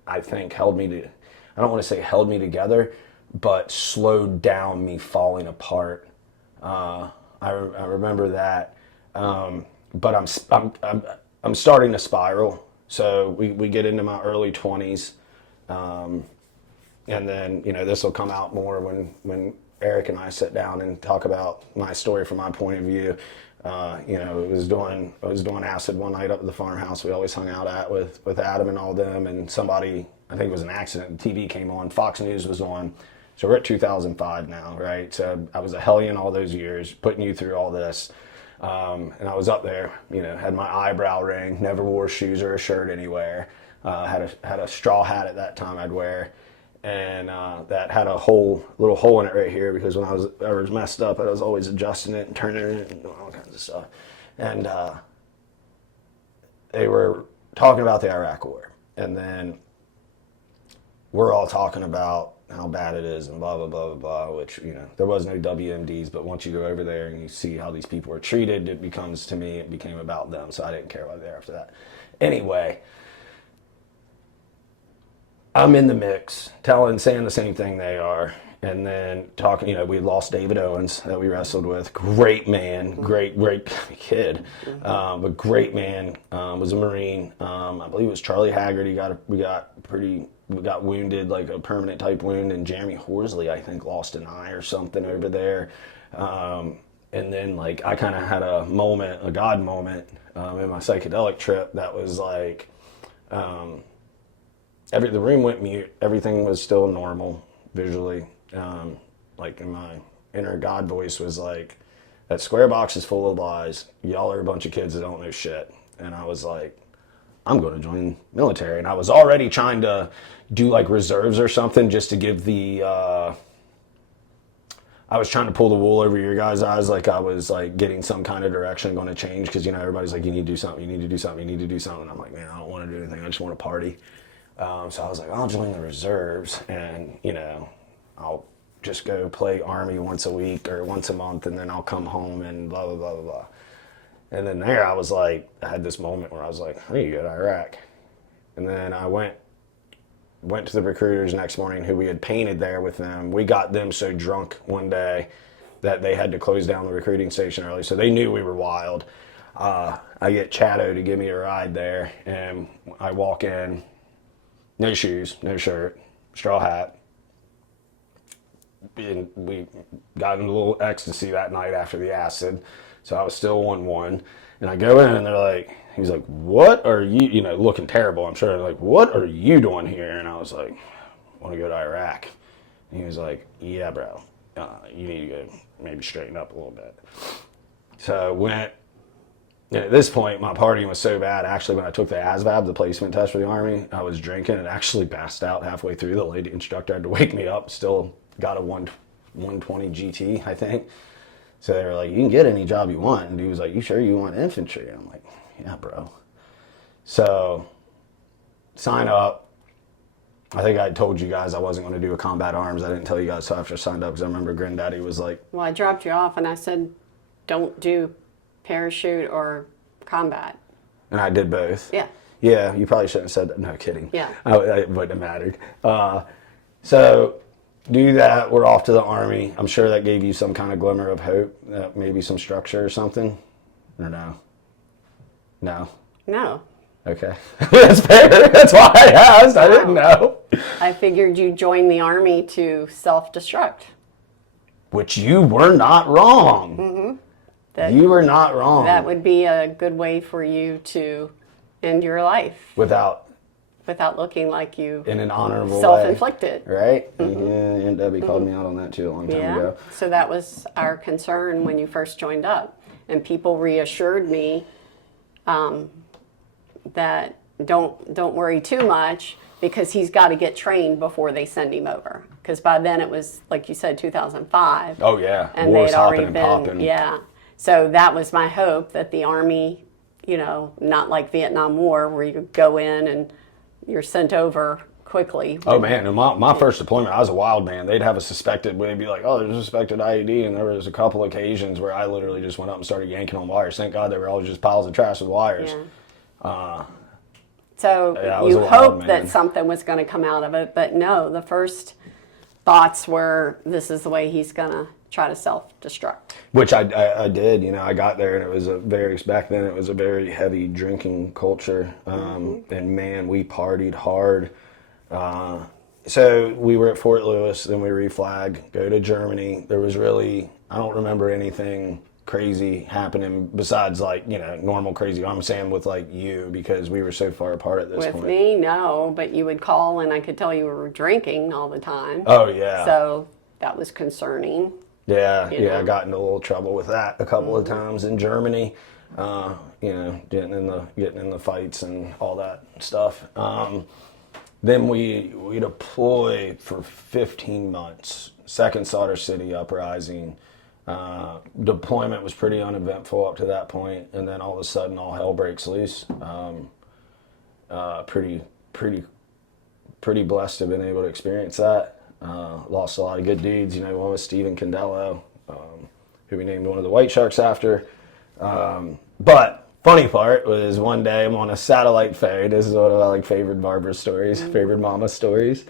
I think held me to, I don't want to say held me together, but slowed down me falling apart. I remember that. But I'm starting to spiral. So we get into my early 20s. And then, this will come out more when Eric and I sit down and talk about my story from my point of view. I was doing acid one night up at the farmhouse we always hung out at with Adam and all them, and somebody, I think it was an accident, the TV came on, Fox News was on. So we're at 2005 now, right? So I was a hellion all those years, putting you through all this. And I was up there, had my eyebrow ring, never wore shoes or a shirt anywhere. Had a straw hat at that time I'd wear. And that had a little hole in it right here, because when I was messed up, I was always adjusting it and turning it and doing all kinds of stuff. And they were talking about the Iraq War, and then we're all talking about how bad it is and blah blah blah blah blah. Which there was no WMDs, but once you go over there and you see how these people are treated, it became about them. So I didn't care about there after that. Anyway. I'm in the mix, saying the same thing they are, and then talking. We lost David Owens that we wrestled with. Great man, great kid, but great man. Was a Marine. I believe it was Charlie Haggard. We got wounded, like a permanent type wound, and Jeremy Horsley, I think, lost an eye or something over there. And then I kind of had a God moment in my psychedelic trip that was like. The room went mute. Everything was still normal visually. In my inner God voice was like, that square box is full of lies. Y'all are a bunch of kids that don't know shit. And I was like, I'm going to join the military. And I was already trying to do reserves or something just to give I was trying to pull the wool over your guys' eyes. I was getting some kind of direction going to change. Cause everybody's like, you need to do something. You need to do something. You need to do something. And I'm like, man, I don't want to do anything. I just want to party. So I was like, I'll join the reserves, and I'll just go play Army once a week or once a month, and then I'll come home and blah blah blah blah blah. And then there I was like, I had this moment where I was like, I need to go to Iraq. And then I went to the recruiters next morning, who we had painted there with them. We got them so drunk one day that they had to close down the recruiting station early, so they knew we were wild. I get Chado to give me a ride there, and I walk in. No shoes, no shirt, straw hat. And we got into a little ecstasy that night after the acid, so I was still on one. And I go in, and they're like, he's like, what are you, looking terrible, I'm sure. They're like, what are you doing here? And I was like, I want to go to Iraq. And he was like, yeah, bro, you need to go maybe straighten up a little bit. So I went. And at this point, my partying was so bad. Actually, when I took the ASVAB, the placement test for the Army, I was drinking and actually passed out halfway through. The lady instructor had to wake me up. Still got a 120 GT, I think. So they were like, you can get any job you want. And he was like, you sure you want infantry? And I'm like, yeah, bro. So sign up. I think I told you guys I wasn't going to do a combat arms. I didn't tell you guys so after I signed up, because I remember Granddaddy was like... Well, I dropped you off and I said, don't do parachute or combat. And I did both. Yeah. Yeah, you probably shouldn't have said that. No, kidding. Yeah. It wouldn't have mattered. So do that. We're off to the Army. I'm sure that gave you some kind of glimmer of hope, maybe some structure or something. Or no? No? No. Okay. That's fair. That's why I asked. I didn't know. I figured you'd join the Army to self-destruct. Which you were not wrong. Mm-hmm. You were not wrong. That would be a good way for you to end your life. Without looking like you... In an honorable self-inflicted. way. Right? Mm-hmm. Yeah, Aunt Debbie called me out on that too a long time ago. So that was our concern when you first joined up. And people reassured me that don't worry too much, because he's got to get trained before they send him over. Because by then it was, like you said, 2005. Oh, yeah. And they'd already been... Popping. Yeah. So that was my hope, that the Army, not like Vietnam War, where you go in and you're sent over quickly. Oh, man. And my first deployment, I was a wild man. They'd have a suspected, they'd be like, oh, there's a suspected IED. And there was a couple occasions where I literally just went up and started yanking on wires. Thank God they were all just piles of trash with wires. Yeah. So Yeah, I was you a wild hope man. that something was going to come out of it, but no, the first thoughts were, this is the way he's going to try to self-destruct. Which I did, you know, I got there and it was back then it was a very heavy drinking culture. And man, we partied hard. So we were at Fort Lewis, then we reflag, go to Germany. There was really, I don't remember anything crazy happening besides like, you know, normal crazy. I'm saying with like you, because we were so far apart at this With point. me, no, but you would call and I could tell you were drinking all the time. Oh yeah. So that was concerning. Yeah, You know? I got into a little trouble with that a couple of times in Germany. You know, getting in the fights and all that stuff. Then we deployed for 15 months. Second Sauter City uprising. Deployment was pretty uneventful up to that point, and then all of a sudden, all hell breaks loose. Pretty blessed to have been able to experience that. Lost a lot of good dudes. You know, one was Stephen Candello, who we named one of the White Sharks after. But funny part was one day I'm on a satellite ferry. This is one of my like favorite Barbara stories, favorite mama stories.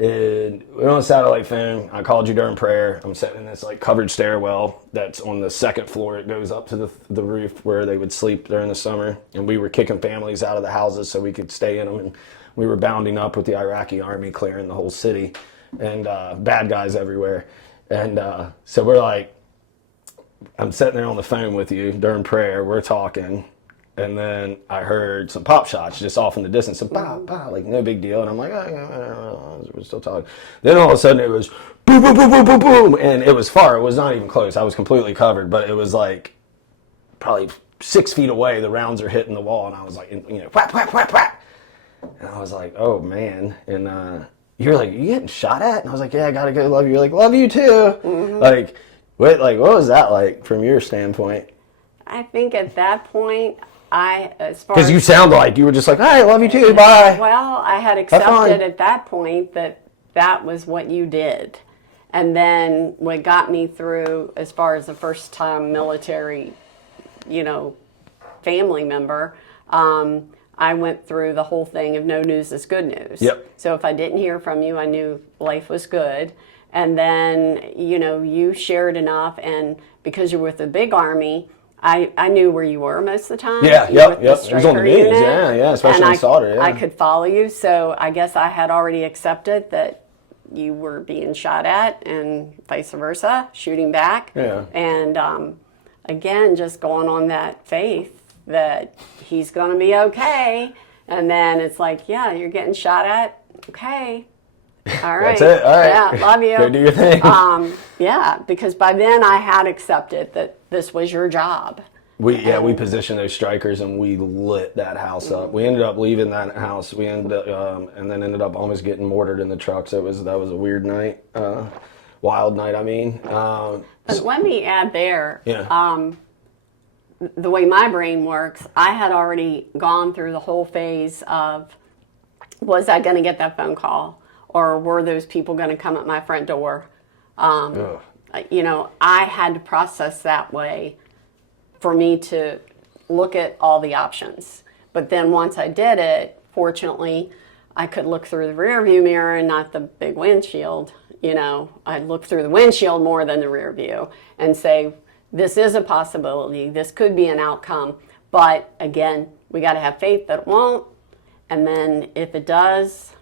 And we're on a satellite phone. I called you during prayer. I'm sitting in this like covered stairwell that's on the second floor. It goes up to the roof where they would sleep during the summer. And we were kicking families out of the houses so we could stay in them. And we were bounding up with the Iraqi army, clearing the whole city, and bad guys everywhere. And so we're like, I'm sitting there on the phone with you during prayer. We're talking. And then I heard some pop shots just off in the distance. So, pow, pow, like no big deal. And I'm like, oh, yeah, we're still talking. Then all of a sudden it was boom, boom, boom, boom, boom, boom. And it was far. It was not even close. I was completely covered. But it was like probably 6 feet away. The rounds are hitting the wall. And I was like, you know, whack, whack, whack, whack. And I was like, oh, man. And you're like, you getting shot at? And I was like, yeah, I got to go. Love you. You're like, love you too. Mm-hmm. Like, what was that like from your standpoint? I think at that point, as far Because you as, sound like you were just like, "Hey, love you too, bye." well, I had fine. accepted at that point that that was what you did. And then what got me through, as far as the first time military, you know, family member, I went through the whole thing of no news is good news. Yep. So if I didn't hear from you, I knew life was good. And then, you know, you shared enough, and because you're with the big army, I knew where you were most of the time. Yeah, You were yep. with the It was on the striker news, unit. yeah, especially And in Sauter, yeah. I could follow you, so I guess I had already accepted that you were being shot at, and vice versa, shooting back. Yeah. And again, just going on that faith that he's going to be okay. And then it's like, yeah, you're getting shot at. Okay. All right. That's it. All right. Yeah, love you. Go do your thing. Yeah, because by then I had accepted that this was your job. We positioned those strikers and we lit that house up. We ended up leaving that house. We ended up, and then ended up almost getting mortared in the trucks. That was a weird night, wild night. I mean. But let me add there. Yeah. The way my brain works, I had already gone through the whole phase of, was I going to get that phone call? Or were those people going to come at my front door? You know, I had to process that way for me to look at all the options. But then once I did it, fortunately, I could look through the rear view mirror and not the big windshield. You know, I'd look through the windshield more than the rear view and say, this is a possibility. This could be an outcome. But again, we got to have faith that it won't. And then if it does,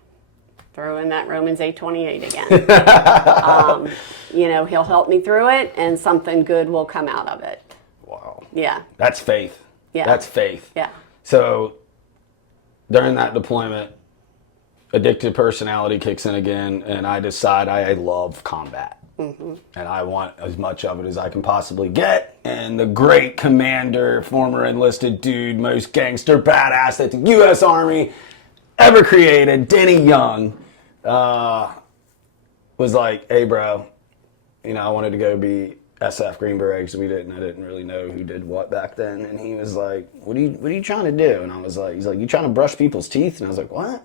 throw in that Romans 8:28 again. You know, he'll help me through it and something good will come out of it. Wow. Yeah. That's faith. Yeah. That's faith. Yeah. So during that deployment, addictive personality kicks in again, and I decide I love combat. Mm-hmm. And I want as much of it as I can possibly get. And the great commander, former enlisted dude, most gangster badass that the U.S. Army ever created, Denny Young, was like, hey, bro, you know, I wanted to go be SF Green Berets. I didn't really know who did what back then. And he was like, what are you trying to do? And I was like, he's like, you trying to brush people's teeth? And I was like, what?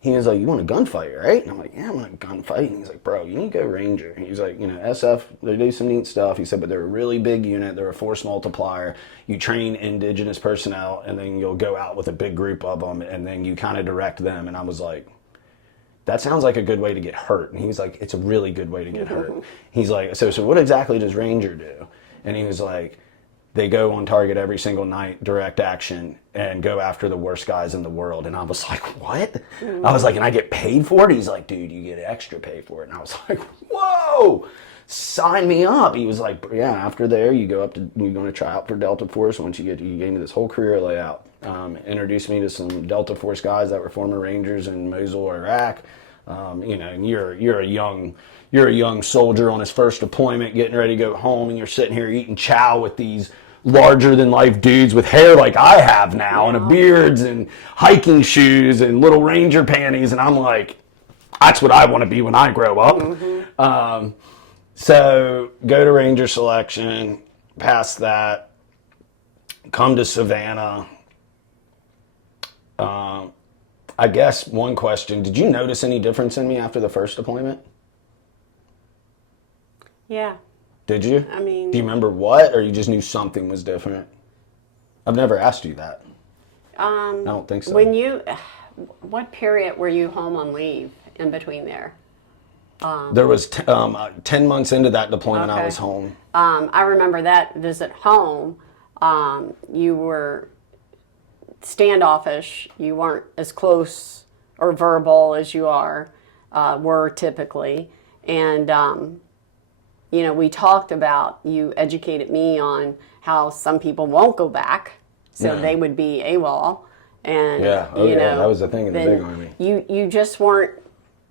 He was like, you want a gunfight, right? And I'm like, yeah, I want a gunfight. And he's like, bro, you need to go Ranger. And he's like, SF, they do some neat stuff. He said, but they're a really big unit. They're a force multiplier. You train indigenous personnel, and then you'll go out with a big group of them, and then you kind of direct them. And I was like, that sounds like a good way to get hurt. And he was like, it's a really good way to get hurt. He's like, so what exactly does Ranger do? And he was like, they go on target every single night, direct action, and go after the worst guys in the world. And I was like, what? I was like, and I get paid for it? He's like, dude, you get extra pay for it. And I was like, whoa, sign me up. He was like, yeah, after there, you're going to try out for Delta Force once you get into this whole career layout. Introduced me to some Delta Force guys that were former Rangers in Mosul, Iraq. You're a young soldier on his first deployment, getting ready to go home, and you're sitting here eating chow with these larger than life dudes with hair like I have now, and beards and hiking shoes and little Ranger panties, and I'm like, that's what I want to be when I grow up. So go to Ranger selection, past that, come to Savannah. I guess one question, did you notice any difference in me after the first deployment? Yeah. Did you? I mean... Do you remember what, or you just knew something was different? I've never asked you that. I don't think so. What period were you home on leave in between there? There was 10 months into that deployment, okay. I was home. I remember that visit home. You were standoffish. You weren't as close or verbal as you were typically. And, we talked about, you educated me on how some people won't go back, so they would be AWOL. And, that was the thing in the big army. You just weren't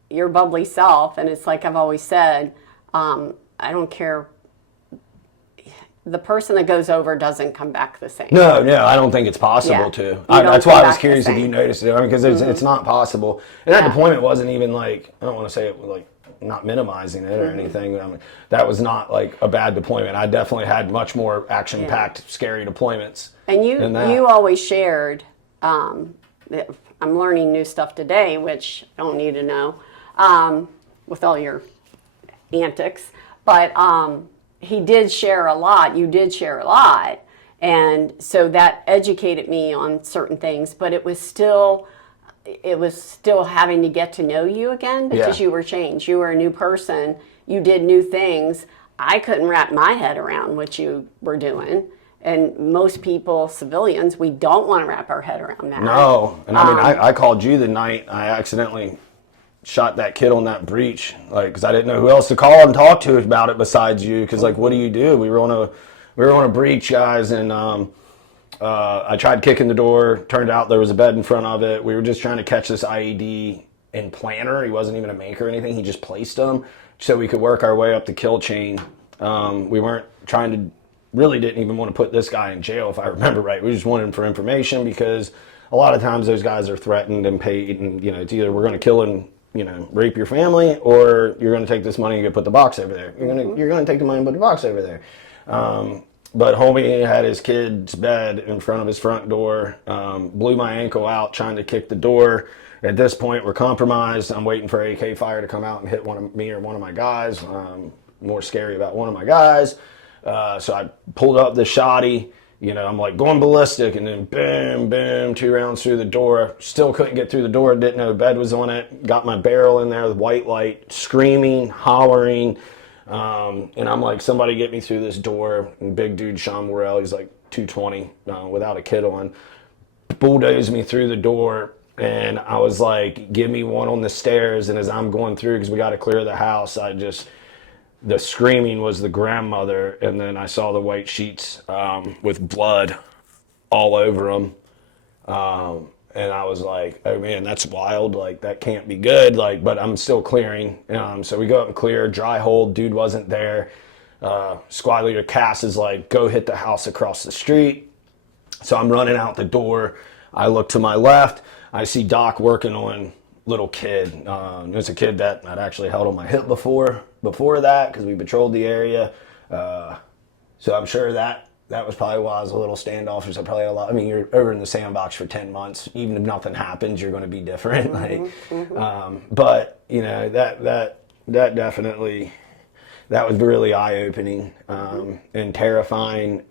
your bubbly self, and it's like I've always said, I don't care. The person that goes over doesn't come back the same. No, I don't think it's possible to. That's why I was curious if you noticed it. I mean, because it's not possible. And that deployment wasn't even like, I don't want to say it was like, not minimizing it or anything. I mean, that was not like a bad deployment. I definitely had much more action-packed, scary deployments. And you always shared, I'm learning new stuff today, which I don't need to know, with all your antics. But he did share a lot. You did share a lot. And so that educated me on certain things, but it was still having to get to know you again because you were changed. You were a new person. You did new things. I couldn't wrap my head around what you were doing. And most people, civilians, we don't want to wrap our head around that. No. And I mean, I called you the night I accidentally shot that kid on that breach, like, because I didn't know who else to call and talk to about it besides you. Because, like, what do you do? We were on a breach, guys, and I tried kicking the door. Turned out there was a bed in front of it. We were just trying to catch this IED in planner. He wasn't even a maker or anything. He just placed them so we could work our way up the kill chain. We weren't trying to, really didn't even want to put this guy in jail, if I remember right. We just wanted him for information because a lot of times those guys are threatened and paid, and it's either we're going to kill and rape your family, or you're going to take this money and go put the box over there. You're going to take the money and put the box over there. But homie had his kid's bed in front of his front door, blew my ankle out trying to kick the door. At this point, we're compromised. I'm waiting for AK fire to come out and hit me or one of my guys. More scary about one of my guys. So I pulled up the shotty. I'm like going ballistic, and then boom, boom, 2 rounds through the door. Still couldn't get through the door. Didn't know the bed was on it. Got my barrel in there with white light, screaming, hollering. And I'm like, somebody get me through this door. And big dude Sean Morrell, he's like 220 without a kid on, bulldozed me through the door. And I was like, give me one on the stairs. And as I'm going through, because we got to clear the house, the screaming was the grandmother. And then I saw the white sheets with blood all over them. And I was like, oh man, that's wild. Like, that can't be good. Like, but I'm still clearing. So we go up and clear, dry hold. Dude wasn't there. Squad leader Cass is like, go hit the house across the street. So I'm running out the door. I look to my left. I see Doc working on little kid. There's a kid that I'd actually held on my hip before that, because we patrolled the area. So I'm sure that that was probably why I was a little standoffish. I probably had a lot. I mean, you're over in the sandbox for 10 months. Even if nothing happens, you're going to be different. But you know, that definitely, that was really eye-opening, and terrifying.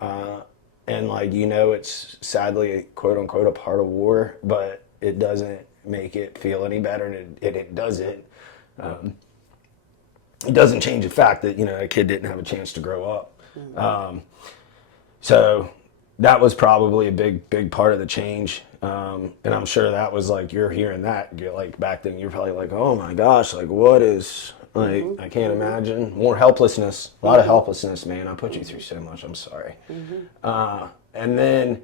And like, you know, it's sadly, quote unquote, a part of war, but it doesn't make it feel any better. And it doesn't. It doesn't change the fact that, you know, a kid didn't have a chance to grow up. So that was probably a big part of the change. And I'm sure that was like, you're hearing that, you're like, back then you're probably like, oh my gosh, like what is, like, I can't imagine. More helplessness, a lot of helplessness, man. I put you through so much, I'm sorry. And then,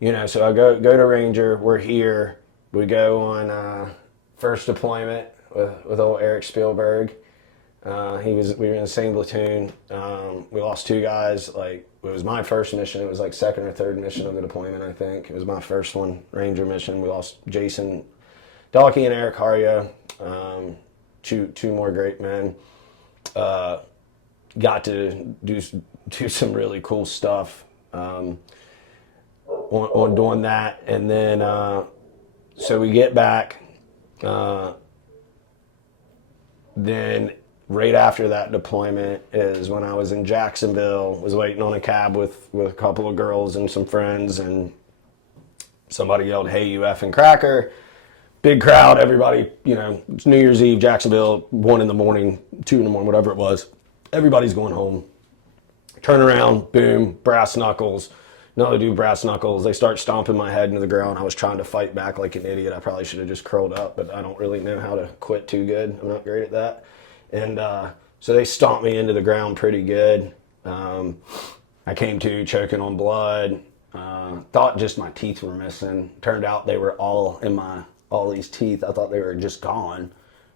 you know, so I go to Ranger, we're here, we go on first deployment with old Eric Spielberg. We were in the same platoon. We lost 2 guys. Like, it was my first mission. It was like second or third mission of the deployment, I think. It was my first one, Ranger mission. We lost Jason Dalkey and Eric Haria, two more great men. Got to do some really cool stuff on doing that, and then so we get back. Then right after that deployment is when I was in Jacksonville, was waiting on a cab with a couple of girls and some friends, and somebody yelled, "Hey, you effing cracker." Big crowd, everybody, you know, it's New Year's Eve, Jacksonville, 1 in the morning, 2 in the morning, whatever it was. Everybody's going home. Turn around, boom, brass knuckles. No, dude, brass knuckles. They start stomping my head into the ground. I was trying to fight back like an idiot. I probably should have just curled up, but I don't really know how to quit too good. I'm not great at that. And so they stomped me into the ground pretty good. I came to choking on blood. Thought just my teeth were missing. Turned out they were all in all these teeth. I thought they were just gone.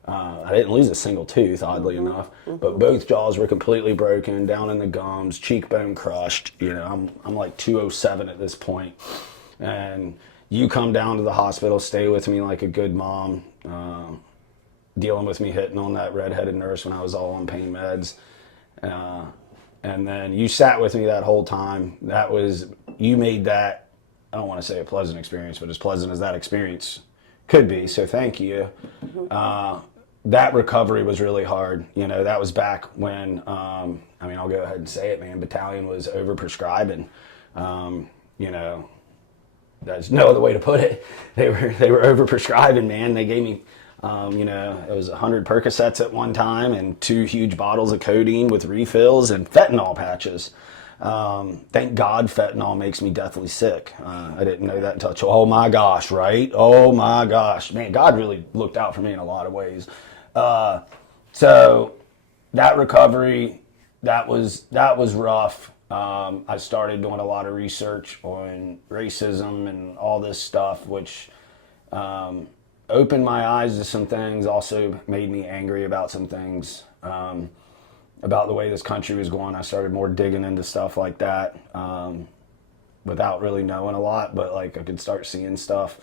I didn't lose a single tooth, oddly enough, but both jaws were completely broken, down in the gums, cheekbone crushed. You know, I'm like 207 at this point. And you come down to the hospital, stay with me like a good mom, dealing with me hitting on that redheaded nurse when I was all on pain meds. And then you sat with me that whole time. You made that, I don't want to say a pleasant experience, but as pleasant as that experience could be, so thank you. That recovery was really hard. You know, that was back when, I mean, I'll go ahead and say it, man, battalion was overprescribing. You know, there's no other way to put it. They were overprescribing, man. They gave me, you know, it was 100 Percocets at one time and 2 huge bottles of codeine with refills and fentanyl patches. Thank God fentanyl makes me deathly sick. I didn't know that until, oh my gosh, right? Oh my gosh, man, God really looked out for me in a lot of ways. So that recovery, that was rough. I started doing a lot of research on racism and all this stuff, which, opened my eyes to some things, also made me angry about some things. About the way this country was going. I started more digging into stuff like that, without really knowing a lot, but like I could start seeing stuff.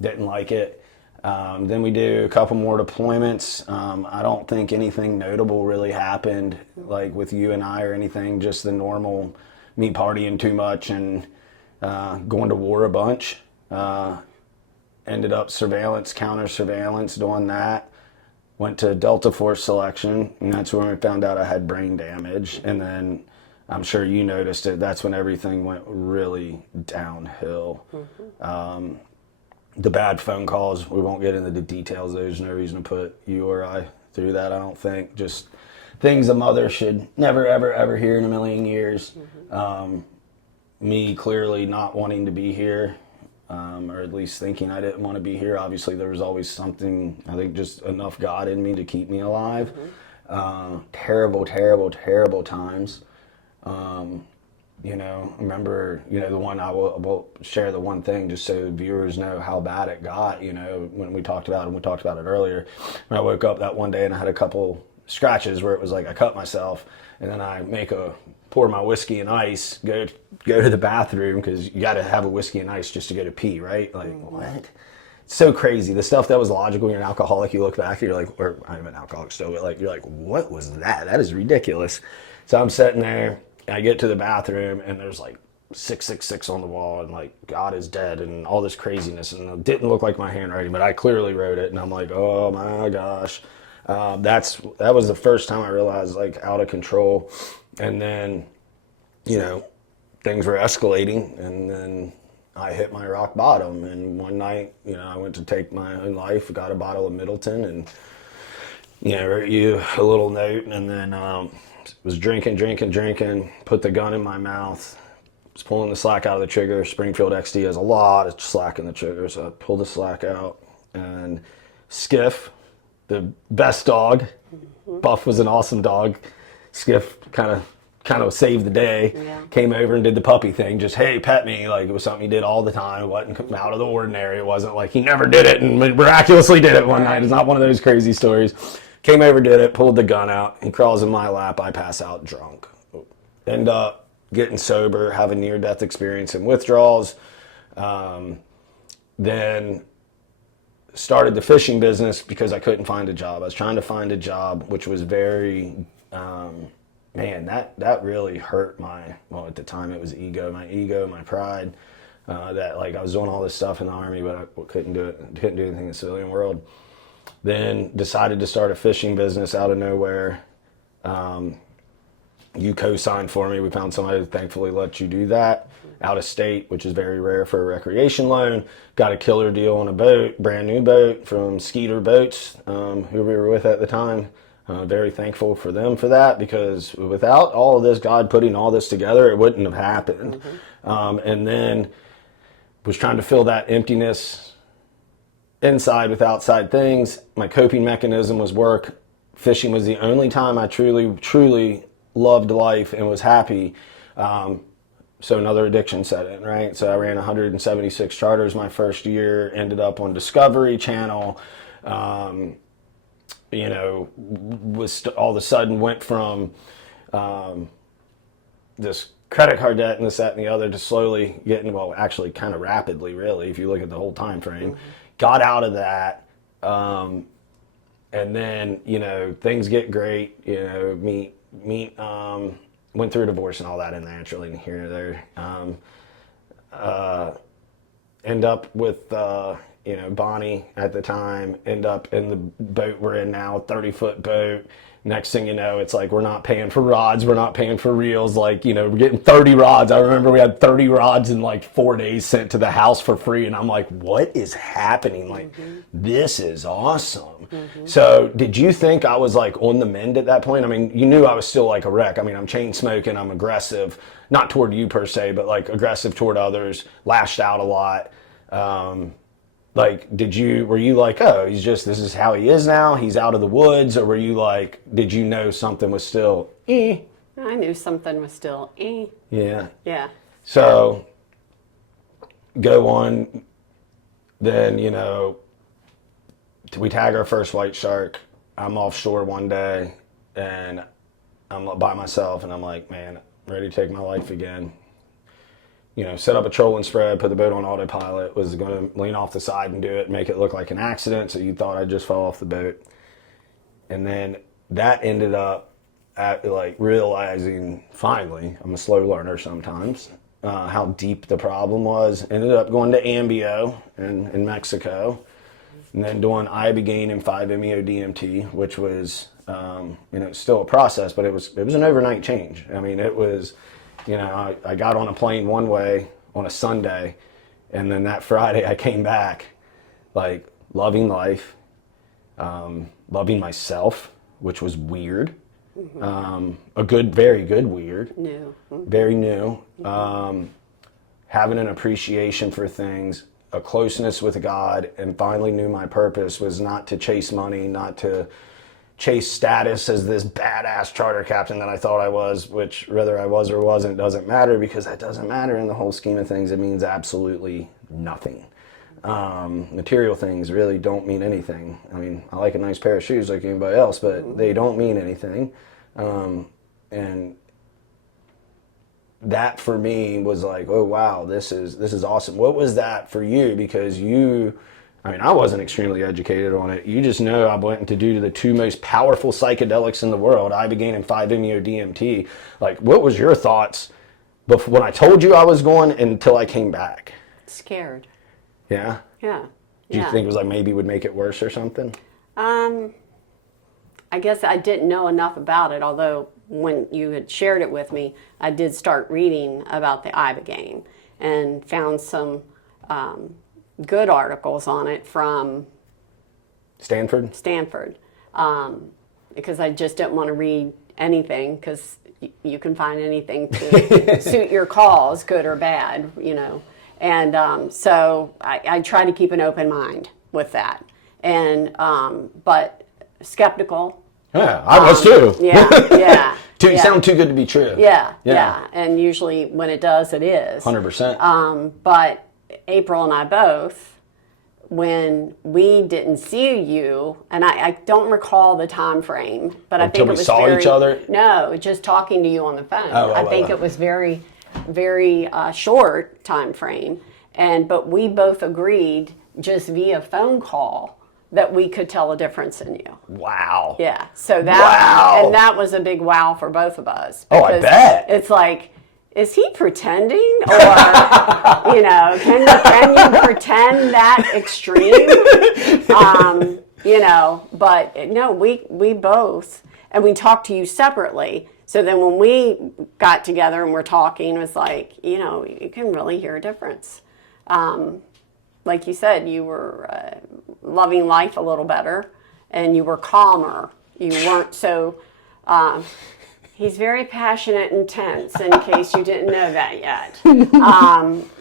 Didn't like it. Then we do a couple more deployments. I don't think anything notable really happened, like with you and I or anything, just the normal me partying too much and going to war a bunch. Ended up surveillance, counter surveillance, doing that. Went to Delta Force selection, and that's when we found out I had brain damage. And then, I'm sure you noticed it, that's when everything went really downhill. The bad phone calls, we won't get into the details. There's no reason to put you or I through that, I don't think. Just things a mother should never, ever, ever hear in a million years. Me clearly not wanting to be here. Or at least thinking I didn't want to be here. Obviously, there was always something, I think just enough God in me to keep me alive. Terrible, terrible, terrible times. You know, I remember, you know, the one, I will share the one thing just so viewers know how bad it got, you know, when we talked about it, and we talked about it earlier. When I woke up that one day and I had a couple scratches where it was like I cut myself, and then I pour my whiskey and ice, go to the bathroom, because you got to have a whiskey and ice just to go to pee, right? Like, what? It's so crazy. The stuff that was logical when you're an alcoholic, you look back and you're like, or I'm an alcoholic still, but like, you're like, what was that? That is ridiculous. So I'm sitting there, I get to the bathroom and there's like 666 on the wall and like God is dead and all this craziness, and it didn't look like my handwriting, but I clearly wrote it, and I'm like, oh my gosh. That was the first time I realized like out of control. And then, you know, things were escalating, and then I hit my rock bottom. And one night, you know, I went to take my own life, got a bottle of Middleton, and, you know, wrote you a little note, and then was drinking, put the gun in my mouth, was pulling the slack out of the trigger. Springfield XD has a lot of slack in the trigger, so I pulled the slack out, and Skiff, the best dog, Buff was an awesome dog. Skiff kind of saved the day. Yeah. Came over and did the puppy thing. Just, hey, pet me. Like, it was something he did all the time. It wasn't out of the ordinary. It wasn't like he never did it and miraculously did it one night. It's not one of those crazy stories. Came over, did it, pulled the gun out. He crawls in my lap. I pass out drunk. End up getting sober, have a near-death experience and withdrawals. Then started the fishing business because I couldn't find a job. I was trying to find a job, which was very, man, that really hurt well, at the time it was my pride, that like I was doing all this stuff in the Army, but I couldn't do anything in the civilian world. Then decided to start a fishing business out of nowhere. You co-signed for me. We found somebody that thankfully let you do that out of state, which is very rare for a recreation loan. Got a killer deal on a boat, brand new boat from Skeeter Boats, who we were with at the time. Very thankful for them for that, because without all of this, God putting all this together, it wouldn't have happened. And then was trying to fill that emptiness inside with outside things. My coping mechanism was work. Fishing was the only time I truly loved life and was happy. So another addiction set in, right? So I ran 176 charters my first year, ended up on Discovery Channel, you know, all of a sudden went from this credit card debt and this, that, and the other to slowly getting, well, actually kind of rapidly, really, if you look at the whole time frame. Got out of that, and then, you know, things get great, you know, went through a divorce and all that, and naturally here and there. End up with, you know, Bonnie at the time, end up in the boat we're in now, 30-foot boat. Next thing you know, it's like we're not paying for rods, we're not paying for reels. Like, you know, we're getting 30 rods. I remember we had 30 rods in like 4 days sent to the house for free. And I'm like, what is happening? Like, this is awesome. So did you think I was like on the mend at that point? I mean, you knew I was still like a wreck. I mean, I'm chain smoking, I'm aggressive, not toward you per se, but like aggressive toward others, lashed out a lot. Like, were you like, oh, this is how he is now, he's out of the woods? Or were you like, did you know something was still, I knew something was still, Yeah. Yeah. So, go on, then, you know, we tag our first white shark. I'm offshore one day, and I'm by myself, and I'm like, man, I'm ready to take my life again. You know, set up a trolling spread, put the boat on autopilot, was going to lean off the side and do it, make it look like an accident, so you thought I just fell off the boat. And then that ended up at like realizing, finally, I'm a slow learner sometimes, how deep the problem was. Ended up going to Ambio in Mexico, and then doing ibogaine and 5-MeO DMT, which was, you know, still a process, but it was an overnight change. I mean, it was, you know, I got on a plane one way on a Sunday, and then that Friday I came back, like, loving life, loving myself, which was weird. Very good weird. New. Very new. Having an appreciation for things, a closeness with God, and finally knew my purpose was not to chase money, not to chase status as this badass charter captain that I thought I was, which whether I was or wasn't doesn't matter, because that doesn't matter in the whole scheme of things. It means absolutely nothing. Material things really don't mean anything. I mean, I like a nice pair of shoes like anybody else, but they don't mean anything. And that for me was like, oh wow, this is awesome. What was that for you? Because you I mean, I wasn't extremely educated on it. You just know I went to do the two most powerful psychedelics in the world, Ibogaine and 5-MeO-DMT. Like, what was your thoughts before, when I told you I was going until I came back? Scared. Yeah? Yeah. Do you think it was like maybe it would make it worse or something? I guess I didn't know enough about it, although when you had shared it with me, I did start reading about the Ibogaine and found some good articles on it from Stanford? Stanford, because I just didn't want to read anything, because you can find anything to suit your cause, good or bad, you know. And so I try to keep an open mind with that. And but skeptical. Yeah, I was too. Yeah, yeah. You sound too good to be true. Yeah. And usually when it does, it is. 100%. But April and I both, when we didn't see you, and I don't recall the time frame, but I think it was saw each other? No, just talking to you on the phone. Oh, I think it was very, very short time frame, but we both agreed just via phone call that we could tell a difference in you. Wow. Yeah. So Wow. that was a big wow for both of us. Oh, I bet. It's like, is he pretending, or can you pretend that extreme? But no, we both, and we talked to you separately. So then when we got together and we're talking, it was like, you can really hear a difference. Like you said, you were loving life a little better, and you were calmer. You weren't so. He's very passionate and tense, in case you didn't know that yet.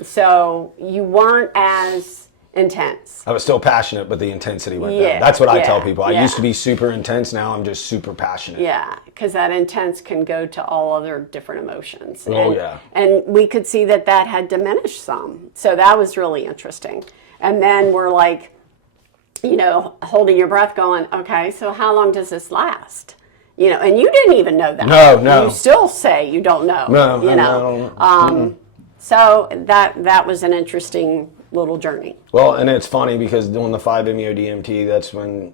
So you weren't as intense. I was still passionate, but the intensity went down. That's what I tell people. I used to be super intense. Now I'm just super passionate. Yeah, because that intense can go to all other different emotions. Oh, yeah. And we could see that had diminished some. So that was really interesting. And then we're like, holding your breath going, okay, so how long does this last? And you didn't even know that. No. You still say you don't know. No. So that was an interesting little journey. Well, and it's funny because doing the 5-MeO-DMT, that's when,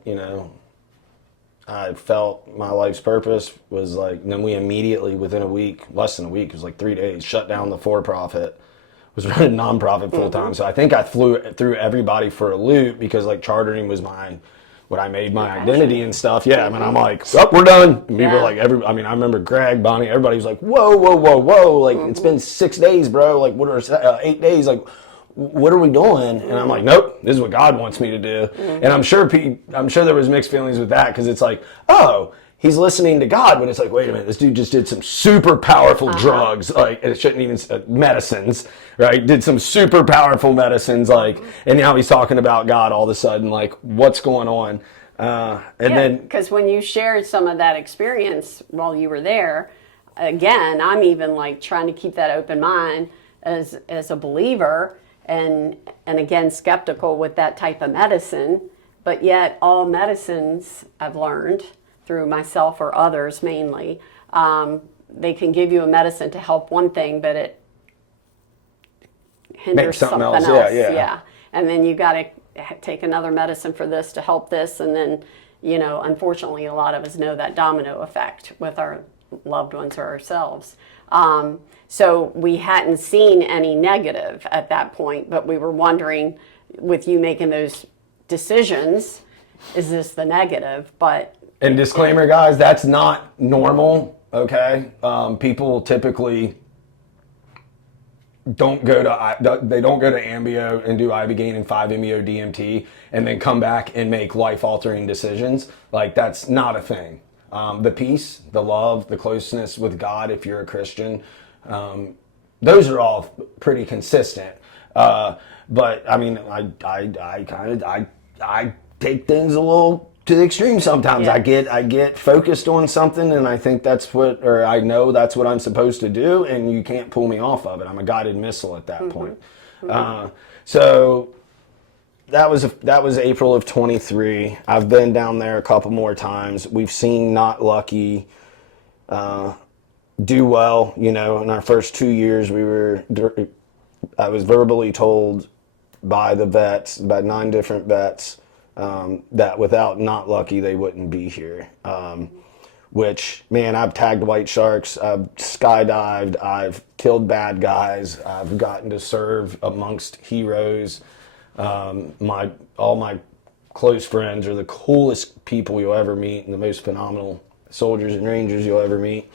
I felt my life's purpose was like, and then we immediately, within a week, less than a week, it was like 3 days, shut down the for-profit, was running nonprofit full-time. So I think I flew through everybody for a loop, because like chartering was what I made my identity and stuff. Yeah, I mean, I'm like, we're done. And people were like, I remember Greg, Bonnie, everybody was like, whoa. Like, it's been 6 days, bro. Like, what are 8 days? Like, what are we doing? And I'm like, nope, this is what God wants me to do. And I'm sure there was mixed feelings with that, because it's like, oh, he's listening to God, but it's like, wait a minute, this dude just did some super powerful drugs, like, and it shouldn't even, medicines, right? Did some super powerful medicines, like, and now he's talking about God all of a sudden, like, what's going on? Then, because when you shared some of that experience while you were there, again, I'm even like trying to keep that open mind as a believer, and again, skeptical with that type of medicine, but yet all medicines, I've learned through myself or others mainly, they can give you a medicine to help one thing, but it hinders something else. Yeah. And then you got to take another medicine for this to help this, and then, unfortunately, a lot of us know that domino effect with our loved ones or ourselves. So we hadn't seen any negative at that point, but we were wondering, with you making those decisions, is this the negative? And disclaimer, guys, that's not normal, okay? People typically don't go to Ambio and do Ibogaine and 5-MeO-DMT and then come back and make life-altering decisions. Like, that's not a thing. The peace, the love, the closeness with God, if you're a Christian, those are all pretty consistent. But I mean, I take things a little to the extreme sometimes. Yeah. I get focused on something, and I think I know that's what I'm supposed to do, and you can't pull me off of it. I'm a guided missile at that point. So that was April of 23. I've been down there a couple more times. We've seen Not Lucky do well. In our first 2 years, I was verbally told by the vets, by 9 different vets, that without Not Lucky, they wouldn't be here. Which, man, I've tagged white sharks, I've skydived, I've killed bad guys, I've gotten to serve amongst heroes. All my close friends are the coolest people you'll ever meet and the most phenomenal soldiers and rangers you'll ever meet.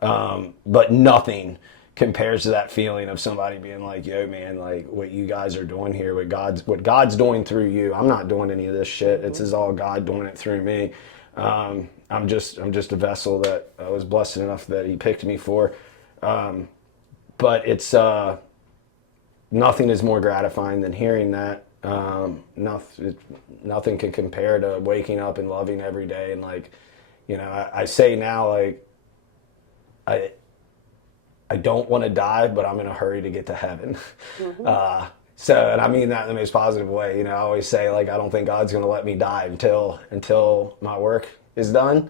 But nothing compares to that feeling of somebody being like, yo, man, like what you guys are doing here, what God's doing through you. I'm not doing any of this shit. It's all God doing it through me. I'm just a vessel that I was blessed enough that he picked me for. But it's, nothing is more gratifying than hearing that. Nothing can compare to waking up and loving every day. And like, you know, I say now, like, I don't want to die, but I'm in a hurry to get to heaven. And I mean that in the most positive way. You know, I always say, like, I don't think God's going to let me die until my work is done,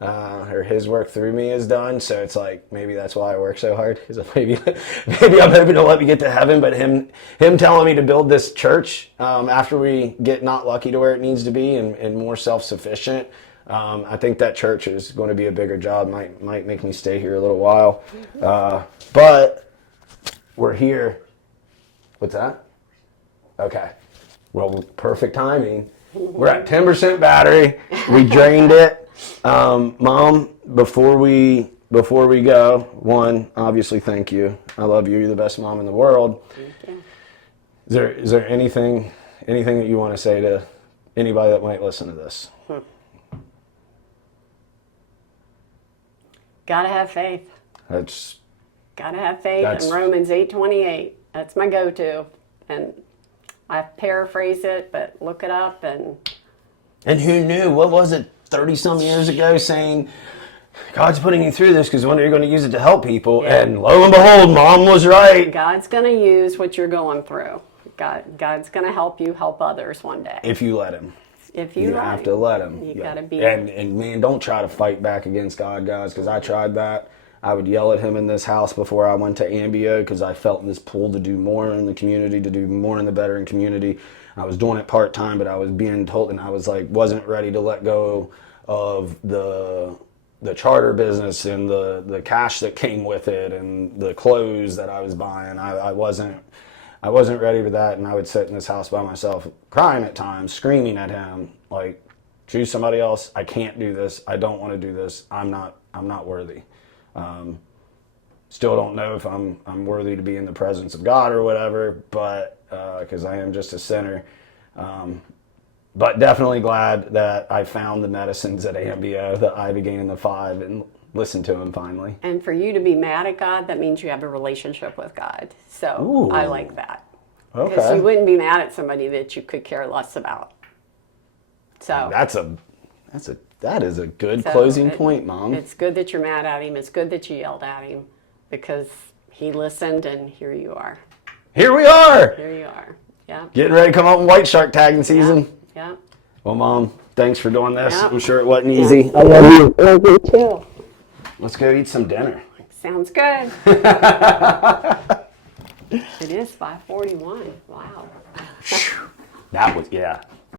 or his work through me is done. So it's like, maybe that's why I work so hard, because maybe I'm hoping to let me get to heaven. But him telling me to build this church after we get Not Lucky to where it needs to be and more self-sufficient, I think that church is going to be a bigger job. Might make me stay here a little while. But we're here. What's that? Okay. Well, perfect timing. We're at 10% battery. We drained it. Mom, before we go, one, obviously, thank you. I love you. You're the best mom in the world. Thank you. Is there anything that you want to say to anybody that might listen to this? Gotta have faith. Gotta have faith. And Romans 8:28. That's my go-to. And I paraphrase it, but look it up. And who knew? What was it, 30-some years ago, saying, God's putting you through this because one day you're going to use it to help people. Yeah. And lo and behold, Mom was right. God's going to use what you're going through. God's going to help you help others one day. If you let him. If you have to let him. You got to be. And man, don't try to fight back against God, guys, because I tried that. I would yell at him in this house before I went to Ambio because I felt this pull to do more in the community, to do more in the veteran community. I was doing it part-time, but I was being told, and I was like, wasn't ready to let go of the charter business and the cash that came with it and the clothes that I was buying. I wasn't ready for that, and I would sit in this house by myself, crying at times, screaming at him, like, choose somebody else. I can't do this. I don't want to do this. I'm not worthy. Still don't know if I'm worthy to be in the presence of God or whatever, but because I am just a sinner. But definitely glad that I found the medicines at Ambio, the Ibogaine and the 5, and listened to him finally. And for you to be mad at God, that means you have a relationship with God. So Ooh. I like that. Okay. Because you wouldn't be mad at somebody that you could care less about. So that is a good closing point, Mom. It's good that you're mad at him. It's good that you yelled at him because he listened, and here you are. Here we are. Here you are. Yeah. Getting ready to come up with white shark tagging season. Yeah. Well, Mom, thanks for doing this. Yeah. I'm sure it wasn't easy. I love you. I love you too. Let's go eat some dinner. Sounds good. It is 5:41. Wow. That was, yeah.